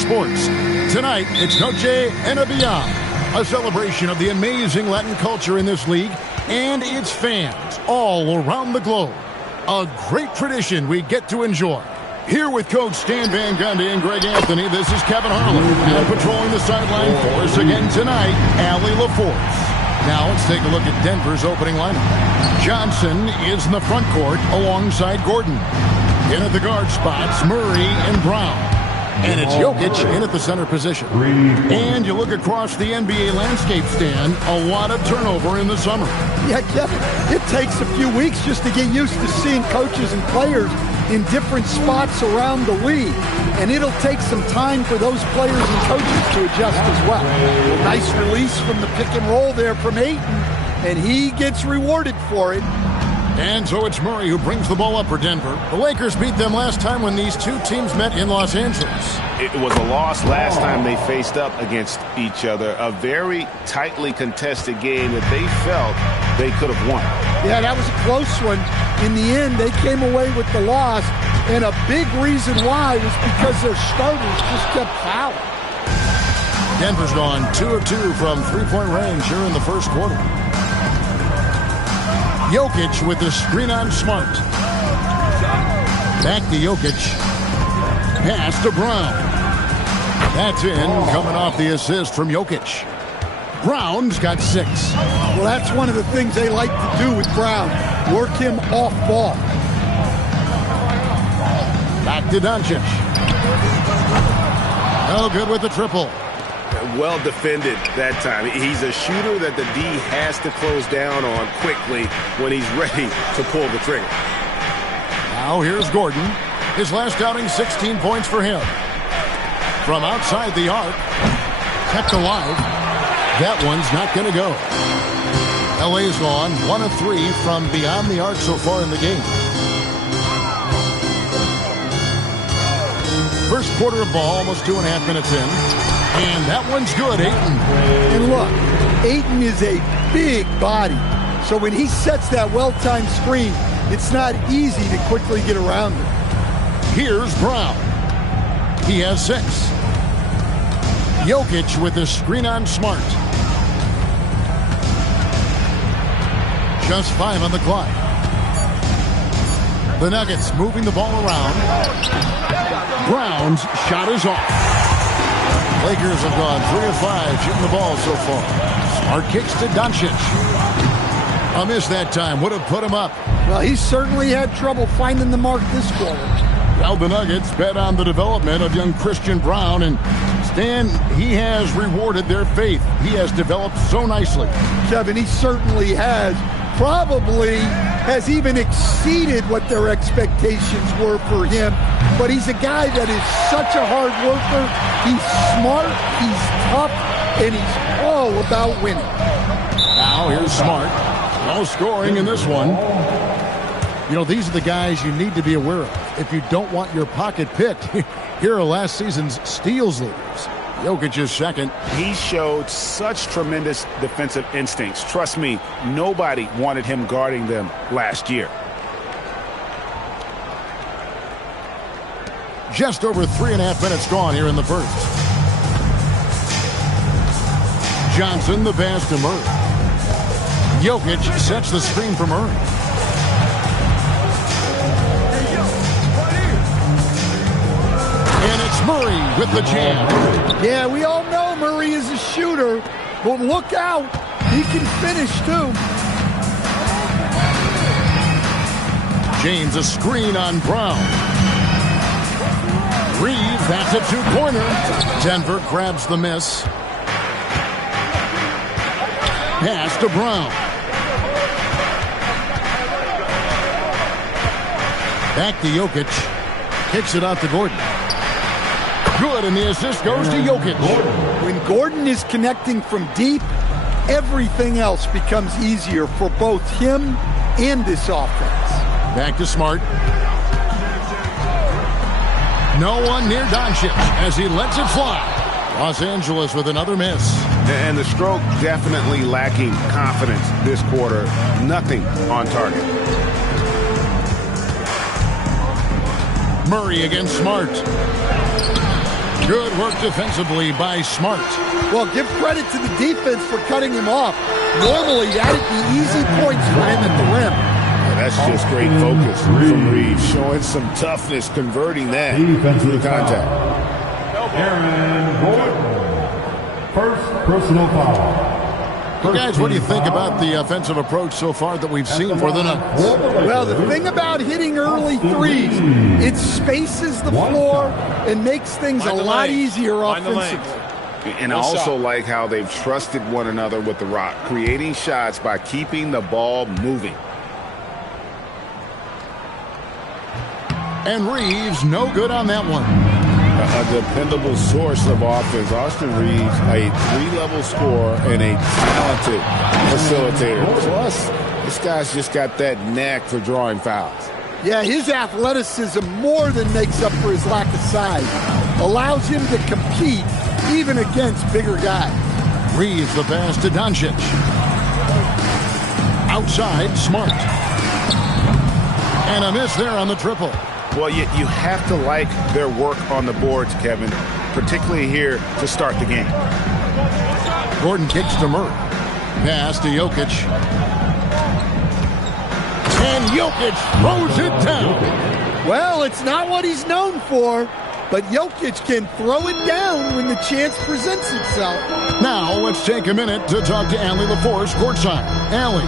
sports. Tonight, it's Noche Enabia, a celebration of the amazing Latin culture in this league and its fans all around the globe. A great tradition we get to enjoy. Here with Coach Stan Van Gundy and Greg Anthony, this is Kevin Harlan. And patrolling the sideline for us again tonight, Allie LaForce. Now let's take a look at Denver's opening lineup. Johnson is in the front court alongside Gordon. In at the guard spots, Murray and Brown. And it's Jokic in at the center position. And you look across the NBA landscape, Stan, a lot of turnover in the summer. Yeah, Kevin, it takes a few weeks just to get used to seeing coaches and players in different spots around the league. And it'll take some time for those players and coaches to adjust as well. Nice release from the pick and roll there from Ayton, and he gets rewarded for it. And so it's Murray who brings the ball up for Denver. The Lakers beat them last time when these two teams met in Los Angeles. It was a loss last time they faced up against each other. A very tightly contested game that they felt they could have won. Yeah, that was a close one. In the end, they came away with the loss, and a big reason why was because their starters just kept fouling. Denver's gone 2 of 2 from three-point range here in the first quarter. Jokic with the screen on Smart. Back to Jokic. Pass to Brown. That's in, coming off the assist from Jokic. Brown's got 6. Well, that's one of the things they like to do with Brown. Work him off ball. Back to Doncic. No good with the triple. Well defended that time. He's a shooter that the D has to close down on quickly when he's ready to pull the trigger. Now here's Gordon. His last outing, 16 points for him. From outside the arc, kept alive. That one's not going to go. LA's gone 1 of 3 from beyond the arc so far in the game. First quarter of ball, almost 2.5 minutes in. And that one's good, Ayton. And look, Ayton is a big body. So when he sets that well-timed screen, it's not easy to quickly get around it. Here's Brown. He has 6. Jokic with the screen on Smart. Just 5 on the clock. The Nuggets moving the ball around. Brown's shot is off. Lakers have gone 3 of 5 shooting the ball so far. Smart kicks to Doncic. A miss that time would have put him up. Well, he certainly had trouble finding the mark this quarter. Well, the Nuggets bet on the development of young Christian Brown, and Stan, he has rewarded their faith. He has developed so nicely. Kevin, he certainly has. Probably has even exceeded what their expectations were for him. But he's a guy that is such a hard worker. He's smart, he's tough, and he's all about winning. Now here's Smart. No scoring in this one. You know, these are the guys you need to be aware of. If you don't want your pocket picked, here are last season's steals leaders. Jokic is second. He showed such tremendous defensive instincts. Trust me, nobody wanted him guarding them last year. Just over 3.5 minutes gone here in the first. Johnson, the pass to Murray. Jokic sets the screen for Murray. And it's Murray with the jam. Yeah, we all know Murray is a shooter, but look out. He can finish, too. James, a screen on Brown. Reeves, that's a 2-pointer. Denver grabs the miss. Pass to Brown. Back to Jokic. Kicks it out to Gordon. Good, and the assist goes to Jokic. When Gordon is connecting from deep, everything else becomes easier for both him and this offense. Back to Smart. No one near Doncic as he lets it fly. Los Angeles with another miss. And the stroke definitely lacking confidence this quarter. Nothing on target. Murray against Smart. Good work defensively by Smart. Well, give credit to the defense for cutting him off. Normally, that'd be easy points for him at the rim. That's just great focus from Reeves, showing some toughness, converting that to the contact. Aaron Gordon, first personal foul. You guys, what do you think about the offensive approach so far that we've seen for the Nuggets? Well, the thing about hitting early threes, it spaces the floor and makes things a lot easier offensively. And I also like how they've trusted one another with the rock, creating shots by keeping the ball moving. And Reeves, no good on that one. A dependable source of offense. Austin Reeves, a three-level scorer and a talented facilitator. Plus, this guy's just got that knack for drawing fouls. Yeah, his athleticism more than makes up for his lack of size. Allows him to compete even against bigger guys. Reeves the pass to Doncic. Outside, Smart. And a miss there on the triple. Well, you have to like their work on the boards, Kevin, particularly here to start the game. Gordon kicks to Murray. Pass to Jokic. And Jokic throws it down. Well, it's not what he's known for, but Jokic can throw it down when the chance presents itself. Now, let's take a minute to talk to Allie LaForce courtside. Allie.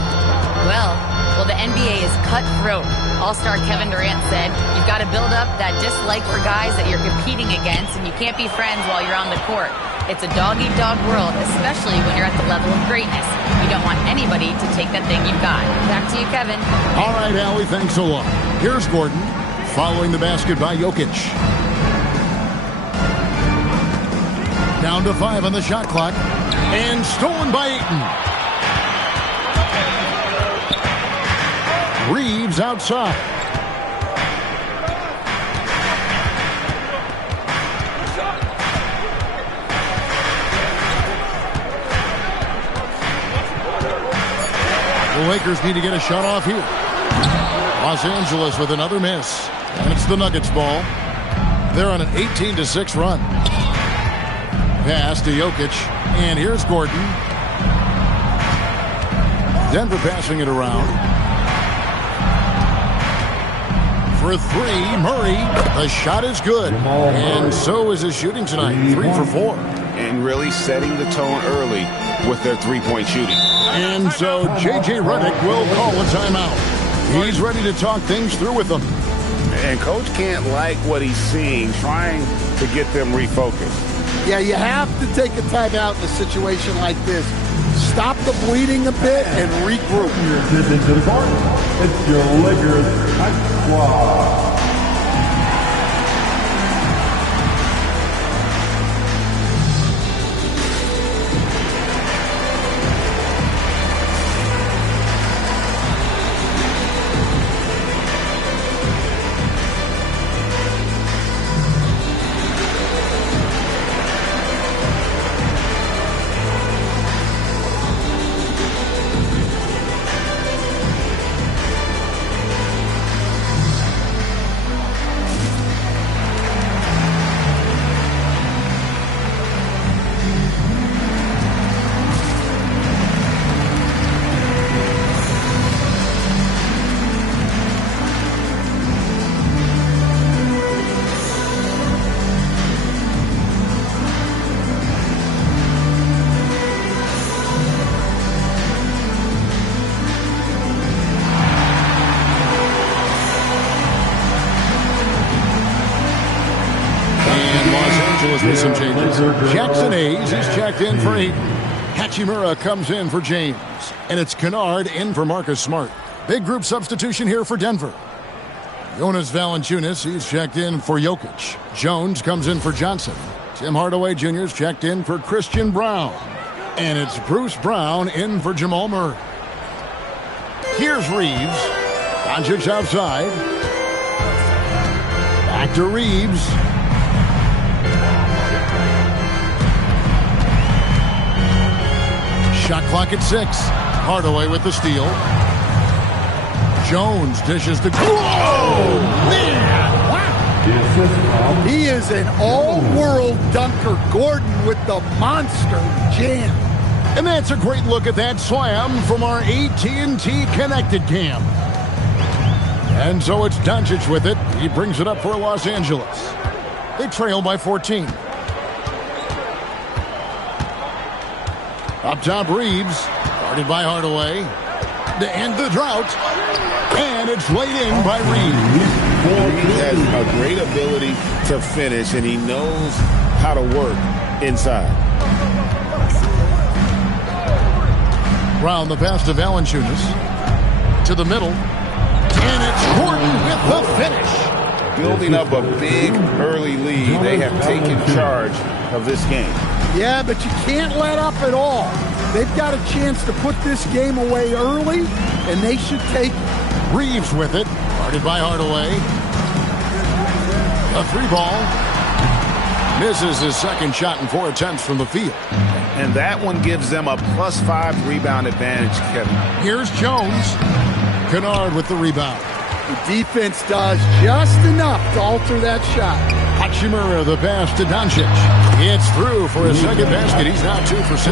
Well, the NBA is cutthroat. All-star Kevin Durant said, you've got to build up that dislike for guys that you're competing against, and you can't be friends while you're on the court. It's a dog-eat-dog world, especially when you're at the level of greatness. You don't want anybody to take that thing you've got. Back to you, Kevin. All right, Allie, thanks a lot. Here's Gordon, following the basket by Jokic. Down to 5 on the shot clock, and stolen by Ayton. Reeves outside. The Lakers need to get a shot off here. Los Angeles with another miss. And it's the Nuggets ball. They're on an 18-6 run. Pass to Jokic. And here's Gordon. Denver passing it around. For 3, Murray. The shot is good. And so is his shooting tonight. 3 for 4. And really setting the tone early with their three-point shooting. And so J.J. Redick will call a timeout. He's ready to talk things through with them. And Coach can't like what he's seeing, trying to get them refocused. Yeah, you have to take a timeout in a situation like this. Stop the bleeding a bit and regroup. You're to the court. It's your Lakers High Squad. With some changes. Jackson Hayes is checked in for Ayton. Hachimura comes in for James. And it's Kunad in for Marcus Smart. Big group substitution here for Denver. Jonas Valanciunas, he's checked in for Jokic. Jones comes in for Johnson. Tim Hardaway Jr. is checked in for Christian Brown. And it's Bruce Brown in for Jamal Murray. Here's Reeves. Doncic outside. Back to Reeves. Shot clock at 6. Hardaway with the steal. Jones dishes to... Oh, man! Wow! He is an all-world dunker. Gordon with the monster jam. And that's a great look at that slam from our AT&T Connected Cam. And so it's Doncic with it. He brings it up for Los Angeles. They trail by 14. Up top, Reeves. Guarded by Hardaway. To end the drought. And it's laid in by Reeves. He has a great ability to finish, and he knows how to work inside. Brown, the pass to Valanciunas. To the middle. And it's Gordon with the finish. Building up a big early lead, they have taken charge of this game. Yeah, but you can't let up at all. They've got a chance to put this game away early, and they should take it. Reeves with it. Guarded by Hardaway. A three ball. Misses his second shot in 4 attempts from the field. And that one gives them a +5 rebound advantage, Kevin. Here's Jones. Kunad with the rebound. The defense does just enough to alter that shot. Hachimura, the pass to Doncic. It's through for his second basket. He's now 2 for 6.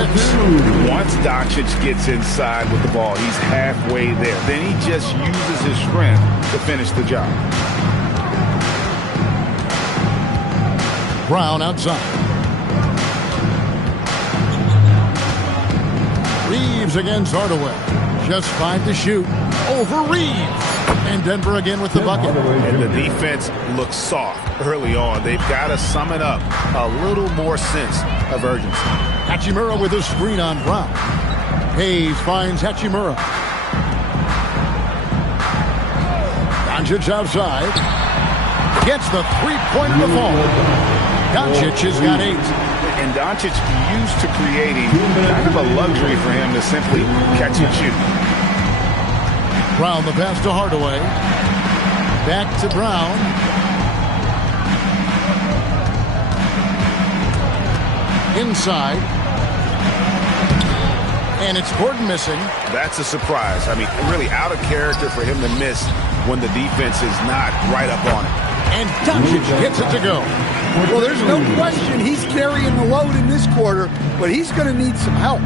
Once Doncic gets inside with the ball, he's halfway there. Then he just uses his strength to finish the job. Brown outside. Reeves against Hardaway. Just 5 to shoot. Over Reeves. And Denver again with the bucket. And the defense looks soft early on. They've got to sum it up. A little more sense of urgency. Hachimura with a screen on Brown. Hayes finds Hachimura. Doncic outside. Gets the three-pointer to fall. Doncic has got 8. And Doncic used to creating kind of a luxury for him to simply catch and shoot. Brown, the pass to Hardaway. Back to Brown. Inside. And it's Gordon missing. That's a surprise. I mean, really out of character for him to miss when the defense is not right up on it. And Doncic gets it to go. Well, there's no question he's carrying the load in this quarter, but he's going to need some help.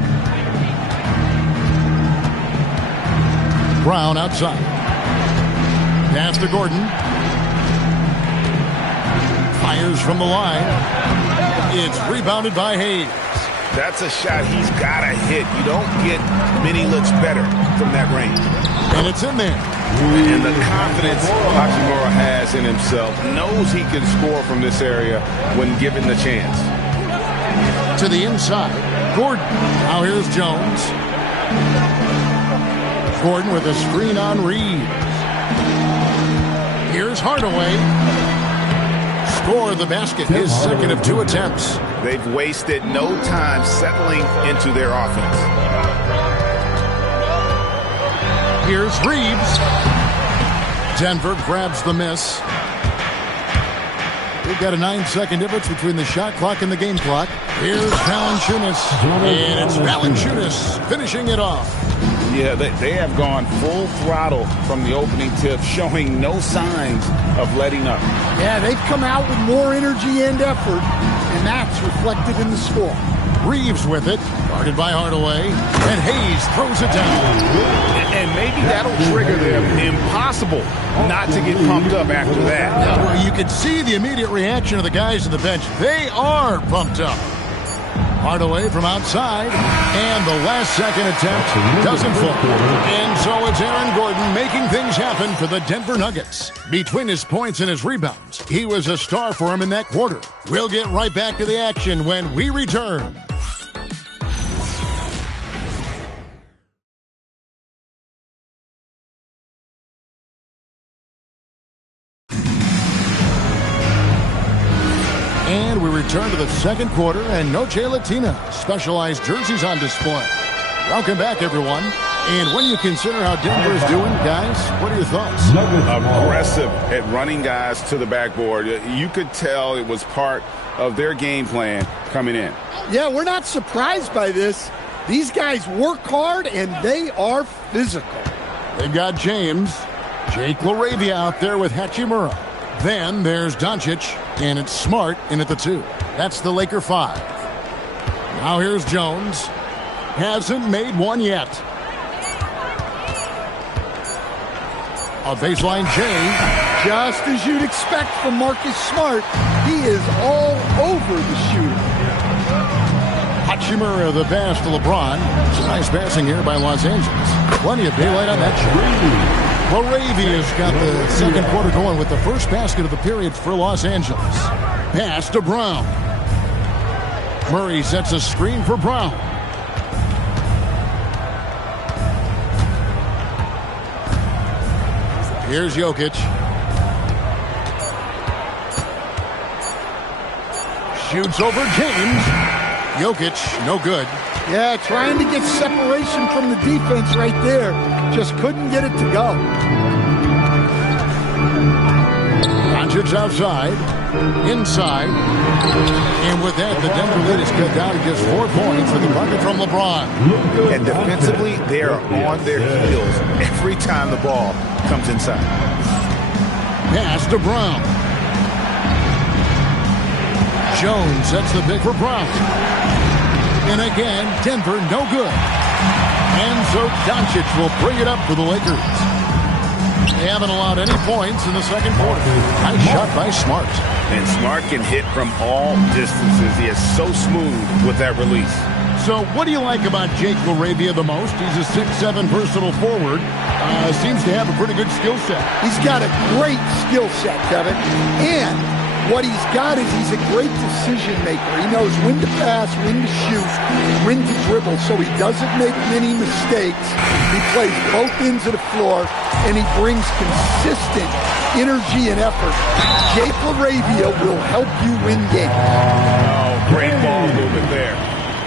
Brown outside. Pass to Gordon. Fires from the line. It's rebounded by Hayes. That's a shot he's got to hit. You don't get many looks better from that range. And it's in there. And the confidence Hachimura has in himself, knows he can score from this area when given the chance. To the inside. Gordon. Now here's Jones. Gordon with a screen on Reeves. Here's Hardaway. Score the basket, his second of 2 attempts. They've wasted no time settling into their offense. Here's Reeves. Denver grabs the miss. We've got a 9-second difference between the shot clock and the game clock. Here's Valanciunas. And it's Valanciunas finishing it off. Yeah, they have gone full throttle from the opening tip, showing no signs of letting up. Yeah, they've come out with more energy and effort, and that's reflected in the score. Reeves with it, guarded by Hardaway, and Hayes throws it down. And maybe that'll trigger them. Impossible not to get pumped up after that. Well, you can see the immediate reaction of the guys on the bench. They are pumped up. Hardaway from outside, and the last second attempt doesn't fall. And so it's Aaron Gordon making things happen for the Denver Nuggets. Between his points and his rebounds, he was a star for him in that quarter. We'll get right back to the action when we return. And we return to the second quarter, and Noche Latina specialized jerseys on display. Welcome back, everyone. And when you consider how Denver is doing, guys, what are your thoughts? Aggressive at running guys to the backboard. You could tell it was part of their game plan coming in. Yeah, we're not surprised by this. These guys work hard, and they are physical. They've got James. Jake LaRavia out there with Hachimura. Then there's Doncic, and it's Smart in at the 2. That's the Laker 5. Now here's Jones. Hasn't made one yet. A baseline J. Just as you'd expect from Marcus Smart, he is all over the shooter. Hachimura, the pass to LeBron. Some nice passing here by Los Angeles. Plenty of daylight on that shot. Laravia's got the second quarter going with the first basket of the period for Los Angeles. Pass to Brown. Murray sets a screen for Brown. Here's Jokic. Shoots over James. Jokic, no good. Yeah, trying to get separation from the defense right there. Just couldn't get it to go. Doncic outside. Inside. And with that, the Denver lead is cut down to just 4 points with the bucket from LeBron. And defensively, they are on their heels every time the ball comes inside. Pass to Brown. Jones sets the pick for Brown. And again, Denver no good. And so Doncic will bring it up for the Lakers. They haven't allowed any points in the second quarter. Nice shot by Smart. And Smart can hit from all distances. He is so smooth with that release. So what do you like about Jake LaRavia the most? He's a 6'7" versatile forward. Seems to have a pretty good skill set. He's got a great skill set, Kevin. And what he's got is he's a great decision maker. He knows when to pass, when to shoot, when to dribble, so he doesn't make many mistakes. He plays both ends of the floor, and he brings consistent energy and effort. Jake LaRavia will help you win games. Oh, great ball movement there.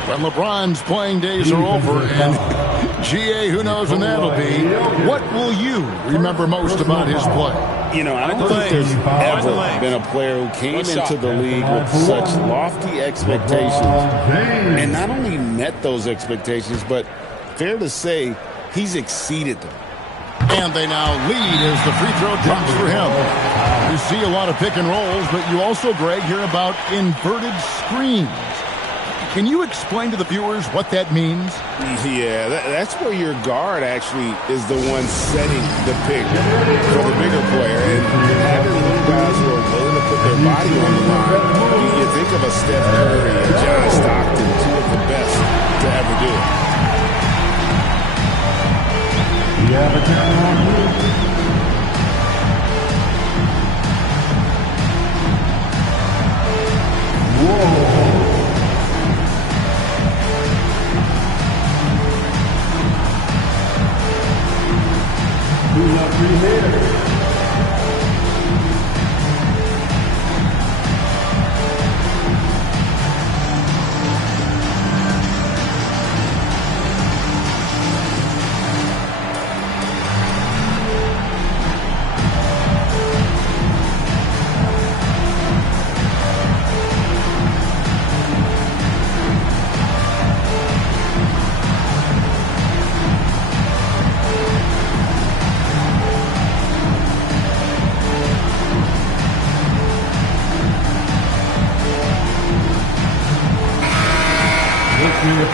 When LeBron's playing days are over, and GA, who knows when that'll be, what will you remember most about his play? You know, I don't think there's ever been a player who came into the league with such lofty expectations and not only met those expectations, but fair to say, he's exceeded them. And they now lead as the free throw drops for him. You see a lot of pick and rolls, but you also, Greg, hear about inverted screens. Can you explain to the viewers what that means? Yeah, that's where your guard actually is the one setting the pick for the bigger player. And having little guys who are willing to put their body on the line, you think of a Steph Curry and John Stockton, two of the best to ever do it. Whoa. Who's up here?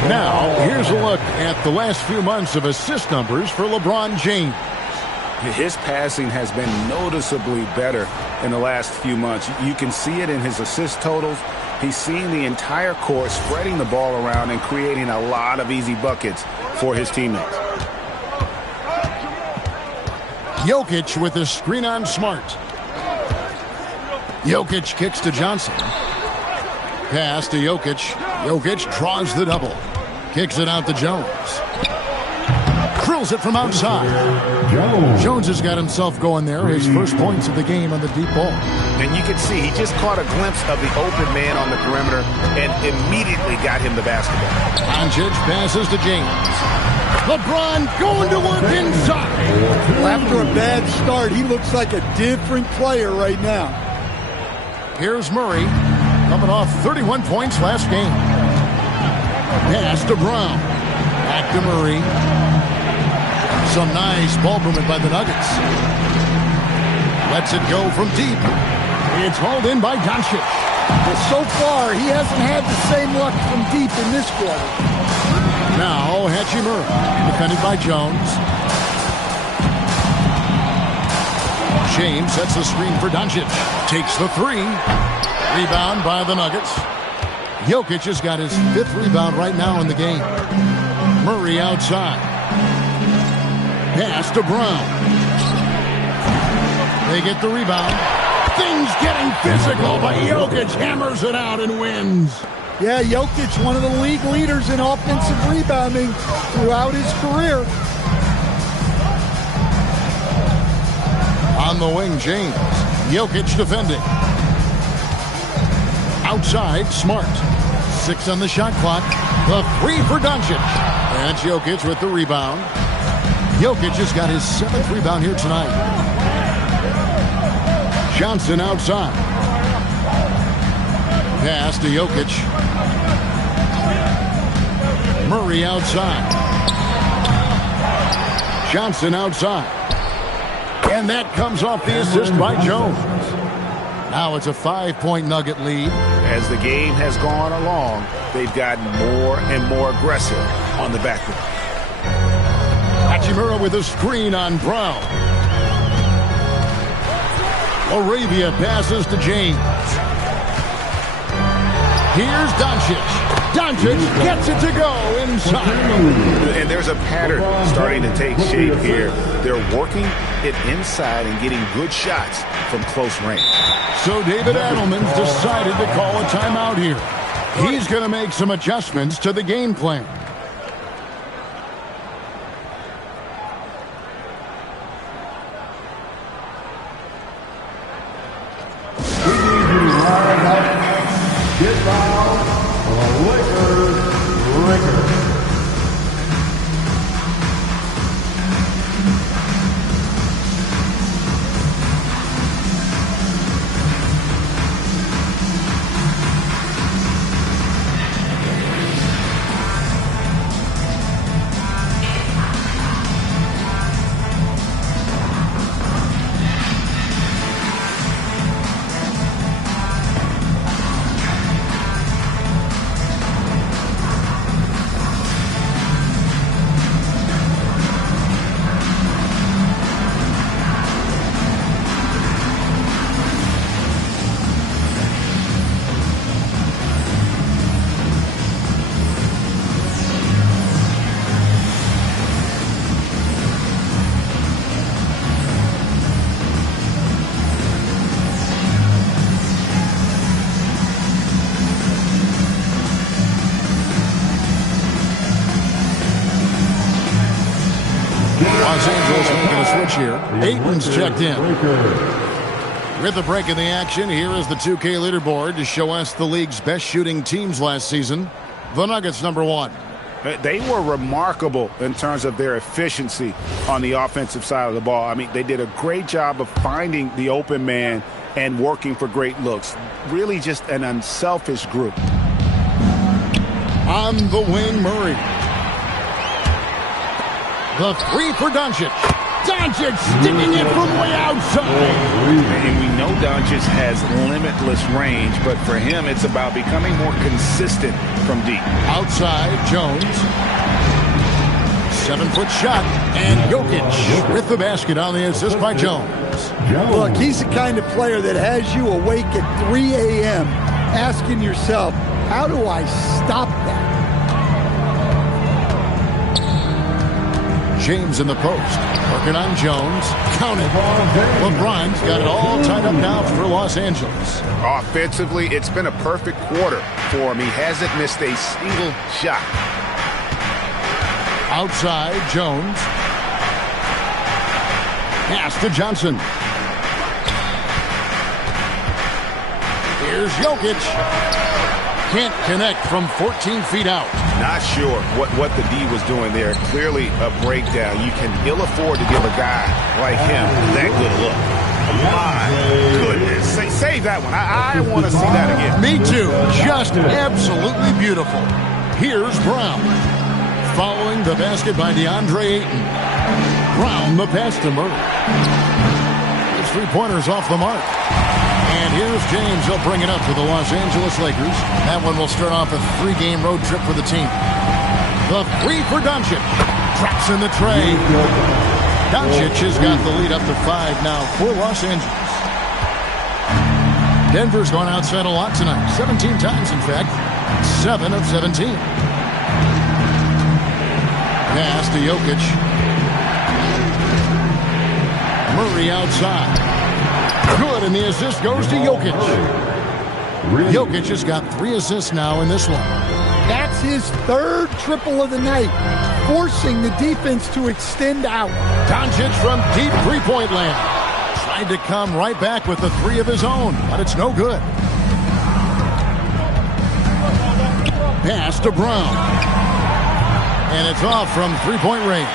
Now, here's a look at the last few months of assist numbers for LeBron James. His passing has been noticeably better in the last few months. You can see it in his assist totals. He's seeing the entire court, spreading the ball around and creating a lot of easy buckets for his teammates. Jokic with a screen on Smart. Jokic kicks to Johnson. Pass to Jokic. Jokic draws the double. Kicks it out to Jones. Drills it from outside. Jones has got himself going there. His first points of the game on the deep ball. And you can see he just caught a glimpse of the open man on the perimeter and immediately got him the basketball. Doncic passes to James. LeBron going to work inside. Well, after a bad start, he looks like a different player right now. Here's Murray, coming off 31 points last game. Pass to Brown. Back to Murray. Some nice ball movement by the Nuggets. Lets it go from deep. It's hauled in by Doncic. So far, he hasn't had the same luck from deep in this quarter. Now, Hachimura, defended by Jones. James sets the screen for Doncic. Takes the three. Rebound by the Nuggets. Jokic has got his 5th rebound right now in the game. Murray outside. Pass to Brown. They get the rebound. Things getting physical, but Jokic hammers it out and wins. Yeah, Jokic, one of the league leaders in offensive rebounding throughout his career. On the wing, James. Jokic defending. Outside, Smart. 6 on the shot clock. The 3 for Doncic. And Jokic with the rebound. Jokic has got his 7th rebound here tonight. Johnson outside. Pass to Jokic. Murray outside. Johnson outside. And that comes off the assist by Jones. Now it's a 5-point Nugget lead. As the game has gone along, they've gotten more and more aggressive on the backboard. Hachimura with a screen on Brown. Arabia passes to James. Here's Doncic. Doncic gets it to go inside. And there's a pattern starting to take shape here. They're working it inside and getting good shots from close range. So David Adelman's decided to call a timeout here. He's going to make some adjustments to the game plan. Get down, Lakers. Los Angeles making a switch here. Ayton's checked in. With the break in the action, here is the 2K leaderboard to show us the league's best shooting teams last season. The Nuggets, number 1. They were remarkable in terms of their efficiency on the offensive side of the ball. I mean, they did a great job of finding the open man and working for great looks. Really just an unselfish group. On the wing, Murray. The 3 for Doncic. Doncic sticking it from way outside. And we know Doncic has limitless range, but for him, it's about becoming more consistent from deep. Outside, Jones. 7-foot shot, and Jokic with the basket on the assist by Jones. Look, he's the kind of player that has you awake at 3 a.m. asking yourself, how do I stop that? James in the post. Working on Jones. Count it. LeBron's got it all tied up now for Los Angeles. Offensively, it's been a perfect quarter for him. He hasn't missed a single shot. Outside, Jones. Pass to Johnson. Here's Jokic. Can't connect from 14 feet out. Not sure what the D was doing there. Clearly a breakdown. You can ill afford to give a guy like him that good look. My goodness. Save that one. I want to see that again. Me too. Just absolutely beautiful. Here's Brown. Following the basket by DeAndre Ayton. Brown the pass to Murray. His three-pointers off the mark. And here's James. He'll bring it up for the Los Angeles Lakers. That one will start off a 3-game road trip for the team. The three for Doncic. Traps in the tray. Doncic has got the lead up to 5 now for Los Angeles. Denver's gone outside a lot tonight. 17 times, in fact. 7 of 17. Pass to Jokic. Murray outside. Good, and the assist goes to Jokic. Jokic has got 3 assists now in this one. That's his 3rd triple of the night, forcing the defense to extend out. Doncic from deep three-point land. Tried to come right back with the 3 of his own, but it's no good. Pass to Brown. And it's off from three-point range.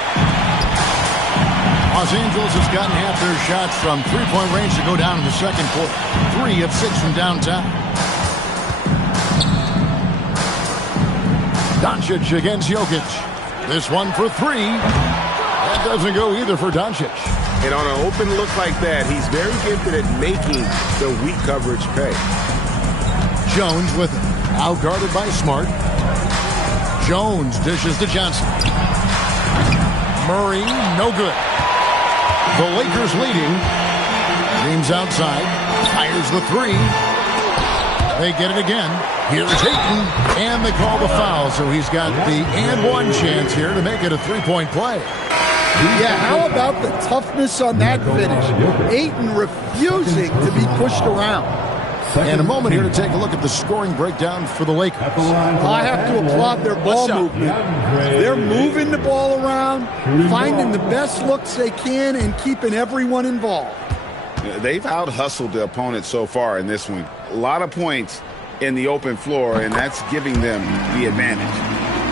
Los Angeles has gotten half their shots from three-point range to go down in the second quarter. 3 of 6 from downtown. Doncic against Jokic. This one for 3. That doesn't go either for Doncic. And on an open look like that, he's very gifted at making the weak coverage pay. Jones with it. Out guarded by Smart. Jones dishes to Johnson. Murray, no good. The Lakers leading. James outside. Fires the 3. They get it again. Here's Ayton. And they call the foul. So he's got the and one chance here to make it a 3-point play. Yeah, how about the toughness on that finish? Ayton refusing to be pushed around. And a moment here to take a look at the scoring breakdown for the Lakers. I have to applaud their ball movement. They're moving the ball around, finding the best looks they can, and keeping everyone involved. They've out-hustled the opponent so far in this one. A lot of points in the open floor, and that's giving them the advantage.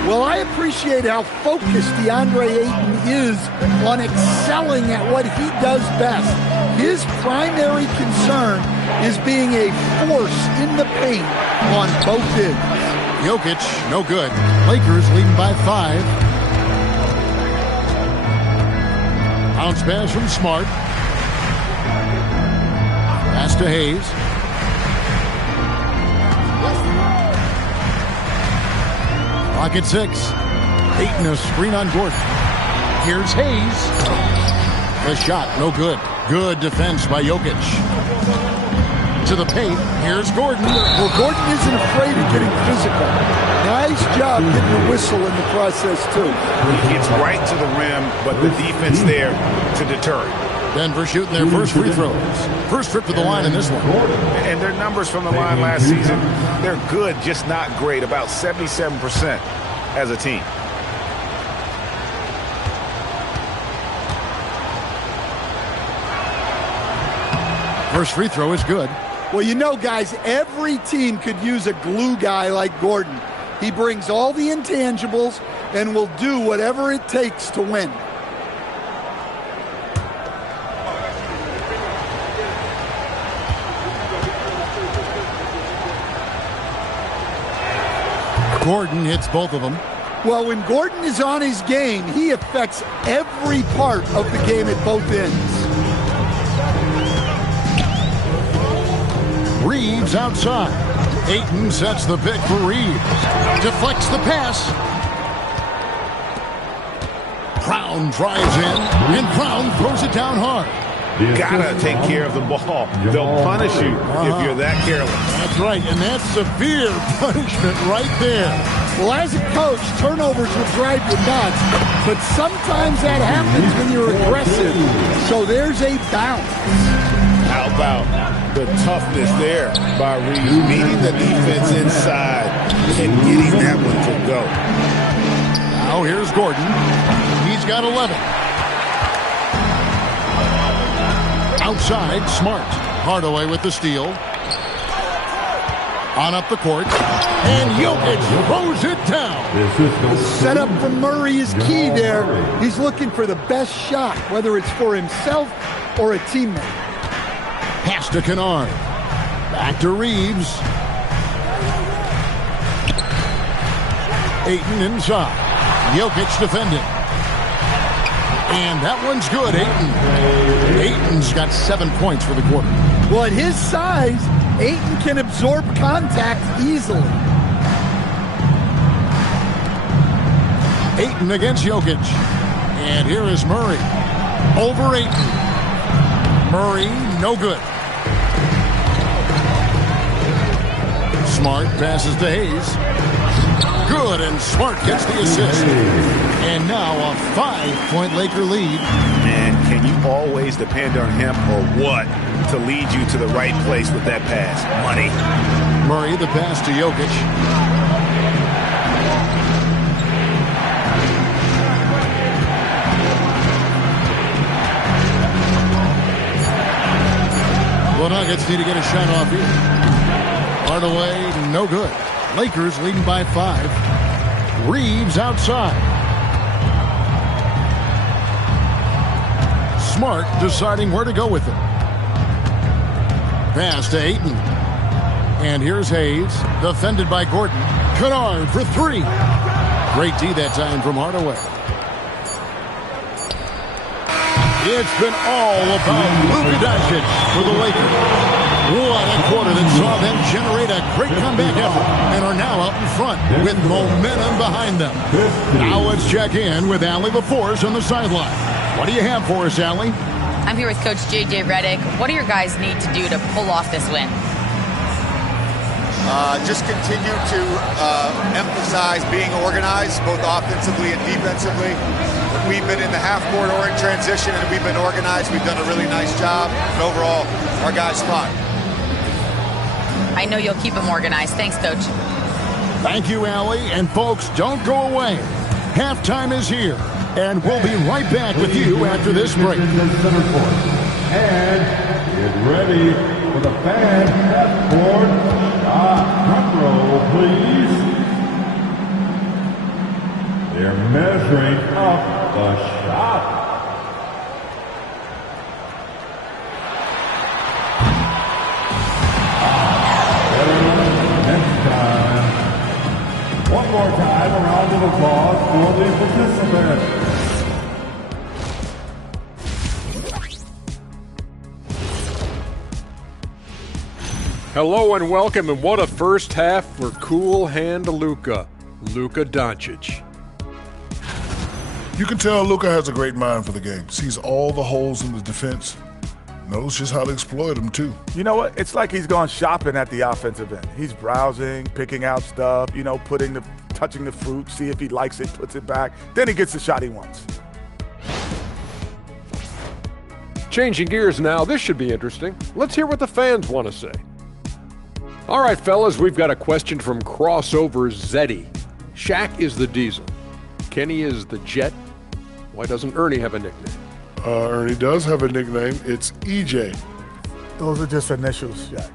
Well, I appreciate how focused DeAndre Ayton is on excelling at what he does best. His primary concern is being a force in the paint on both ends. Jokic, no good. Lakers leading by 5. Bounce pass from Smart. Pass to Hayes. Clock at 6. Ayton a screen on Gordon. Here's Hayes. The shot, no good. Good defense by Jokic. To the paint. Here's Gordon. Well, Gordon isn't afraid of getting physical. Nice job getting the whistle in the process, too. He gets right to the rim, but the defense there to deter him. Denver shooting their first free throws. First trip to the line in this one. And their numbers from the line last season, they're good, just not great. About 77% as a team. First free throw is good. Well, you know, guys, every team could use a glue guy like Gordon. He brings all the intangibles and will do whatever it takes to win. Gordon hits both of them. Well, when Gordon is on his game, he affects every part of the game at both ends. Reeves outside. Ayton sets the pick for Reeves. Deflects the pass. Brown drives in, and Brown throws it down hard. Gotta take care of the ball. They'll punish you if you're that careless. That's right, and that's severe punishment right there. Well, as a coach, turnovers will drive you nuts, but sometimes that happens when you're aggressive. So there's a bounce. How about the toughness there by Reeves, meeting the defense inside and getting that one to go. Now here's Gordon. He's got 11. Outside, Smart. Hardaway with the steal. On up the court. And Jokic throws it down. The setup from Murray is key there. He's looking for the best shot, whether it's for himself or a teammate. Pass to Kunad. Back to Reeves. Ayton inside. Jokic defending. And that one's good, Ayton. Ayton's got 7 points for the quarter. Well, at his size, Ayton can absorb contact easily. Ayton against Jokic. And here is Murray. Over Ayton. Murray, no good. Smart passes to Hayes. Good, and Smart gets the assist. And now a 5-point Laker lead. Man, can you always depend on him or what to lead you to the right place with that pass? Money. Murray, the pass to Jokic. The Nuggets need to get a shot off here. Hardaway, no good. Lakers leading by 5. Reeves outside. Smart deciding where to go with it. Pass to Ayton. And here's Hayes, defended by Gordon. Kunad for 3. Great D that time from Hardaway. It's been all about Luka Doncic for the Lakers. What a quarter that saw them generate a great comeback effort and are now out in front with momentum behind them. Now let's check in with Allie LaForce on the sideline. What do you have for us, Allie? I'm here with Coach J.J. Redick. What do your guys need to do to pull off this win? Just continue to emphasize being organized, both offensively and defensively. We've been in the half-court or in transition, and we've been organized. We've done a really nice job. And overall, our guys fought. I know you'll keep them organized. Thanks, Coach. Thank you, Allie. And folks, don't go away. Halftime is here, and we'll be right back with you after this break. And get ready for the fan half-court shot. Front row, please. They're measuring up the shot. Next time. One more time, a round of applause for the participants. Hello and welcome, and what a first half for cool hand Luka Doncic. You can tell Luka has a great mind for the game. Sees all the holes in the defense. Knows just how to exploit them, too. You know what? It's like he's gone shopping at the offensive end. He's browsing, picking out stuff, touching the fruit, see if he likes it, puts it back. Then he gets the shot he wants. Changing gears now, this should be interesting. Let's hear what the fans want to say. All right, fellas, we've got a question from Crossover Zeddy. Shaq is the Diesel. Kenny is the Jet. Why doesn't Ernie have a nickname? Ernie does have a nickname. It's EJ. Those are just initials, Shaq.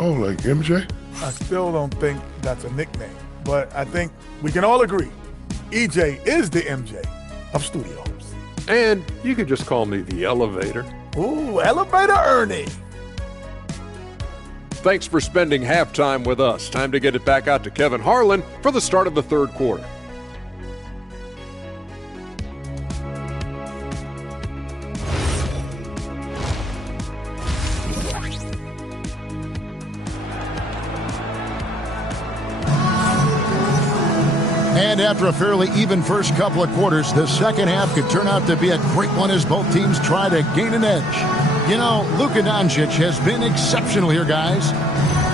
Oh, like MJ? I still don't think that's a nickname, but I think we can all agree EJ is the MJ of studios. And you could just call me the Elevator. Ooh, Elevator Ernie. Thanks for spending halftime with us. Time to get it back out to Kevin Harlan for the start of the third quarter. And after a fairly even first couple of quarters, the second half could turn out to be a great one as both teams try to gain an edge. You know, Luka Doncic has been exceptional here, guys.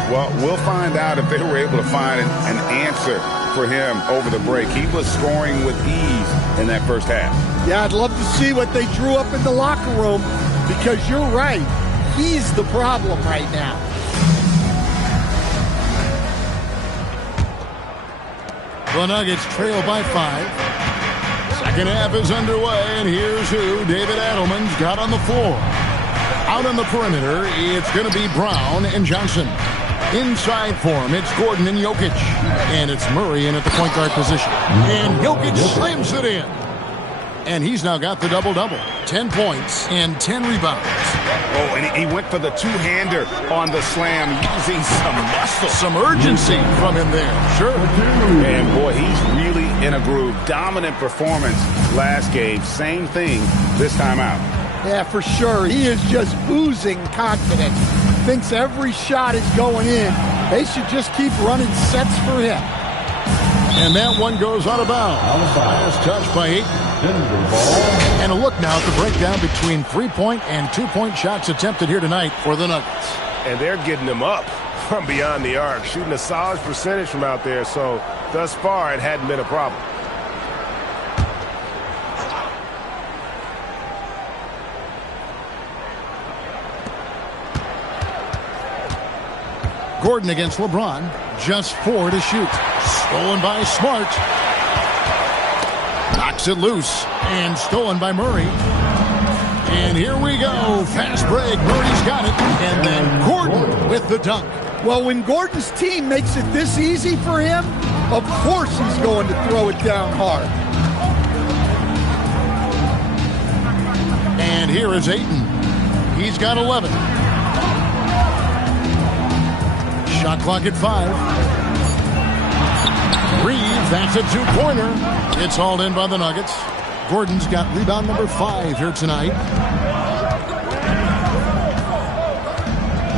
Well, we'll find out if they were able to find an answer for him over the break. He was scoring with ease in that first half. Yeah, I'd love to see what they drew up in the locker room, because you're right. He's the problem right now. The Nuggets trail by 5. Second half is underway, and here's who David Adelman's got on the floor. Out on the perimeter, it's going to be Brown and Johnson. Inside for him, it's Gordon and Jokic. And it's Murray in at the point guard position. And Jokic slams it in. And he's now got the double-double. 10 points and 10 rebounds. Oh, and he went for the two-hander on the slam, using some muscle. Some urgency from him there, sure. And, boy, he's really in a groove. Dominant performance last game. Same thing this time out. Yeah, for sure. He is just oozing confidence. Thinks every shot is going in. They should just keep running sets for him. And that one goes out of bounds. Last touch by Ayton. And a look now at the breakdown between 3-point and 2-point shots attempted here tonight for the Nuggets. And they're getting them up from beyond the arc, shooting a solid percentage from out there. So thus far, it hadn't been a problem. Gordon against LeBron. Just 4 to shoot. Stolen by Smart. Knocks it loose. And stolen by Murray. And here we go. Fast break. Murray's got it. And then Gordon with the dunk. Well, when Gordon's team makes it this easy for him, of course he's going to throw it down hard. And here is Ayton. He's got 11. Shot clock at 5. Reeves, that's a 2-pointer. It's hauled in by the Nuggets. Gordon's got rebound number 5 here tonight.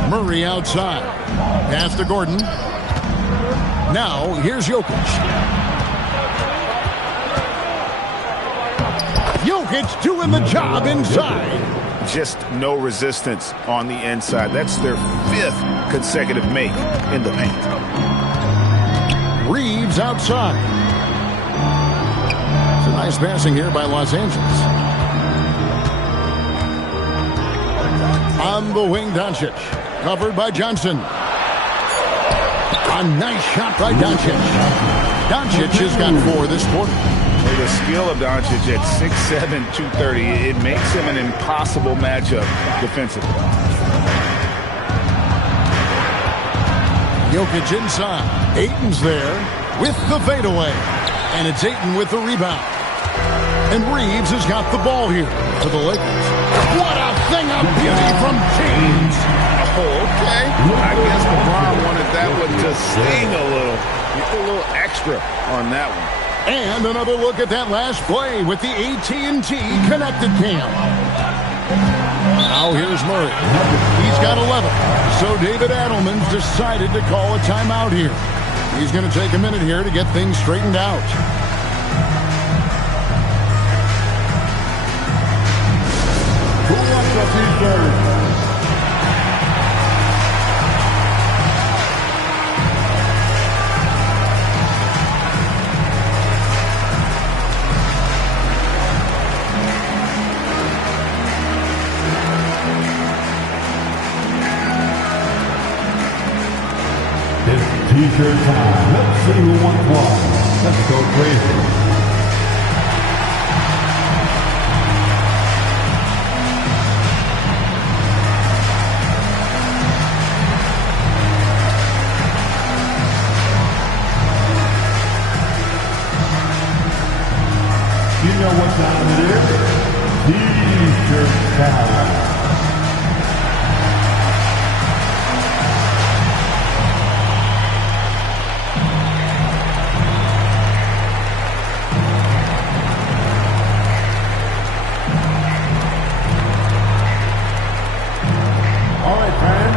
Murray outside. Pass to Gordon. Now, here's Jokic. Jokic doing the job inside. Just no resistance on the inside. That's their 5th consecutive make in the paint. Reeves outside. It's a nice passing here by Los Angeles. On the wing, Doncic. Covered by Johnson. A nice shot by Doncic. Doncic has got 4 this quarter. Well, the skill of Doncic at 6'7", 230, it makes him an impossible matchup defensively. Jokic inside. Ayton's there with the fadeaway. And it's Ayton with the rebound. And Reeves has got the ball here for the Lakers. What a thing of beauty from James. Oh, okay. I guess LeBron wanted that one to sting a little. Get a little extra on that one. And another look at that last play with the AT&T connected cam. Now here's Murray. He's got 11. So David Adelman's decided to call a timeout here. He's going to take a minute here to get things straightened out. Who wants the T-shirt? T-shirt time. Let's see who wants one. Let's go crazy. You know what time it is? T-shirt time.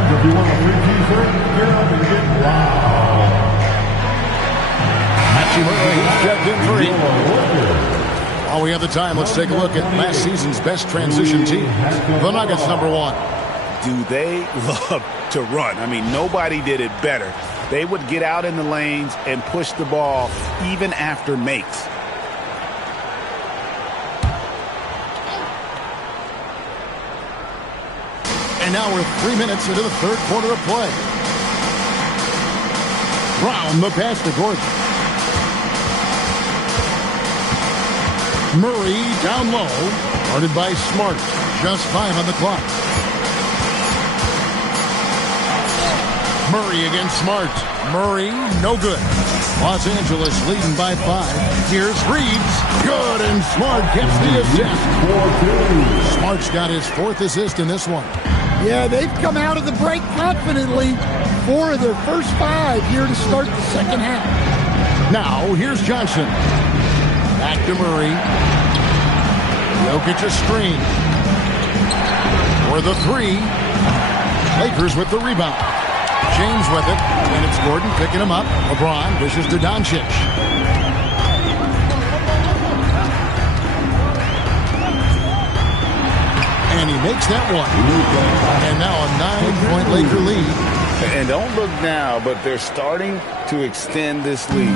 If you want a free T-shirt, get up and get loud. Matthew Murray checked in for 8. While we have the time, let's take a look at last season's best transition team. The Nuggets, number 1. Do they love to run? I mean, nobody did it better. They would get out in the lanes and push the ball even after makes. And now we're 3 minutes into the third quarter of play. Brown, the pass to Gordon. Murray down low, guarded by Smart. Just 5 on the clock. Murray against Smart. Murray, no good. Los Angeles leading by 5. Here's Reeves. Good, and Smart gets the assist. Smart's got his 4th assist in this one. Yeah, they've come out of the break confidently. 4 of their first 5 here to start the second half. Now, here's Johnson. Back to Murray. Jokic a screen. For the three. Lakers with the rebound. James with it. And it's Gordon picking him up. LeBron dishes to Doncic. And he makes that one. And now a 9-point Laker lead. And don't look now, but they're starting to extend this lead.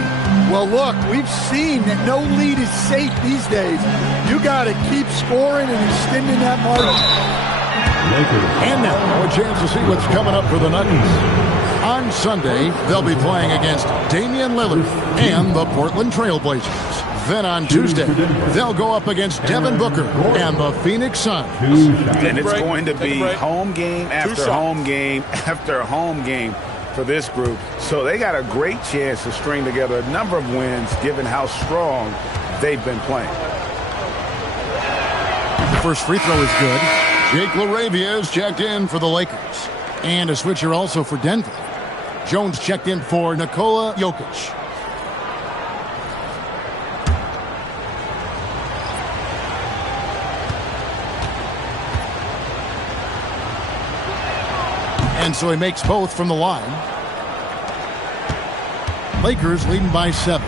Well, look, we've seen that no lead is safe these days. You got to keep scoring and extending that margin. And now a chance to see what's coming up for the Nuggets. On Sunday, they'll be playing against Damian Lillard and the Portland Trailblazers. Then on Tuesday, they'll go up against Devin Booker and the Phoenix Suns. And it's going to be home game after home game after home game for this group. So they got a great chance to string together a number of wins given how strong they've been playing. The first free throw is good. Jake LaRavia is checked in for the Lakers. And a switcher also for Denver. Jones checked in for Nikola Jokic. And so he makes both from the line. Lakers leading by 7.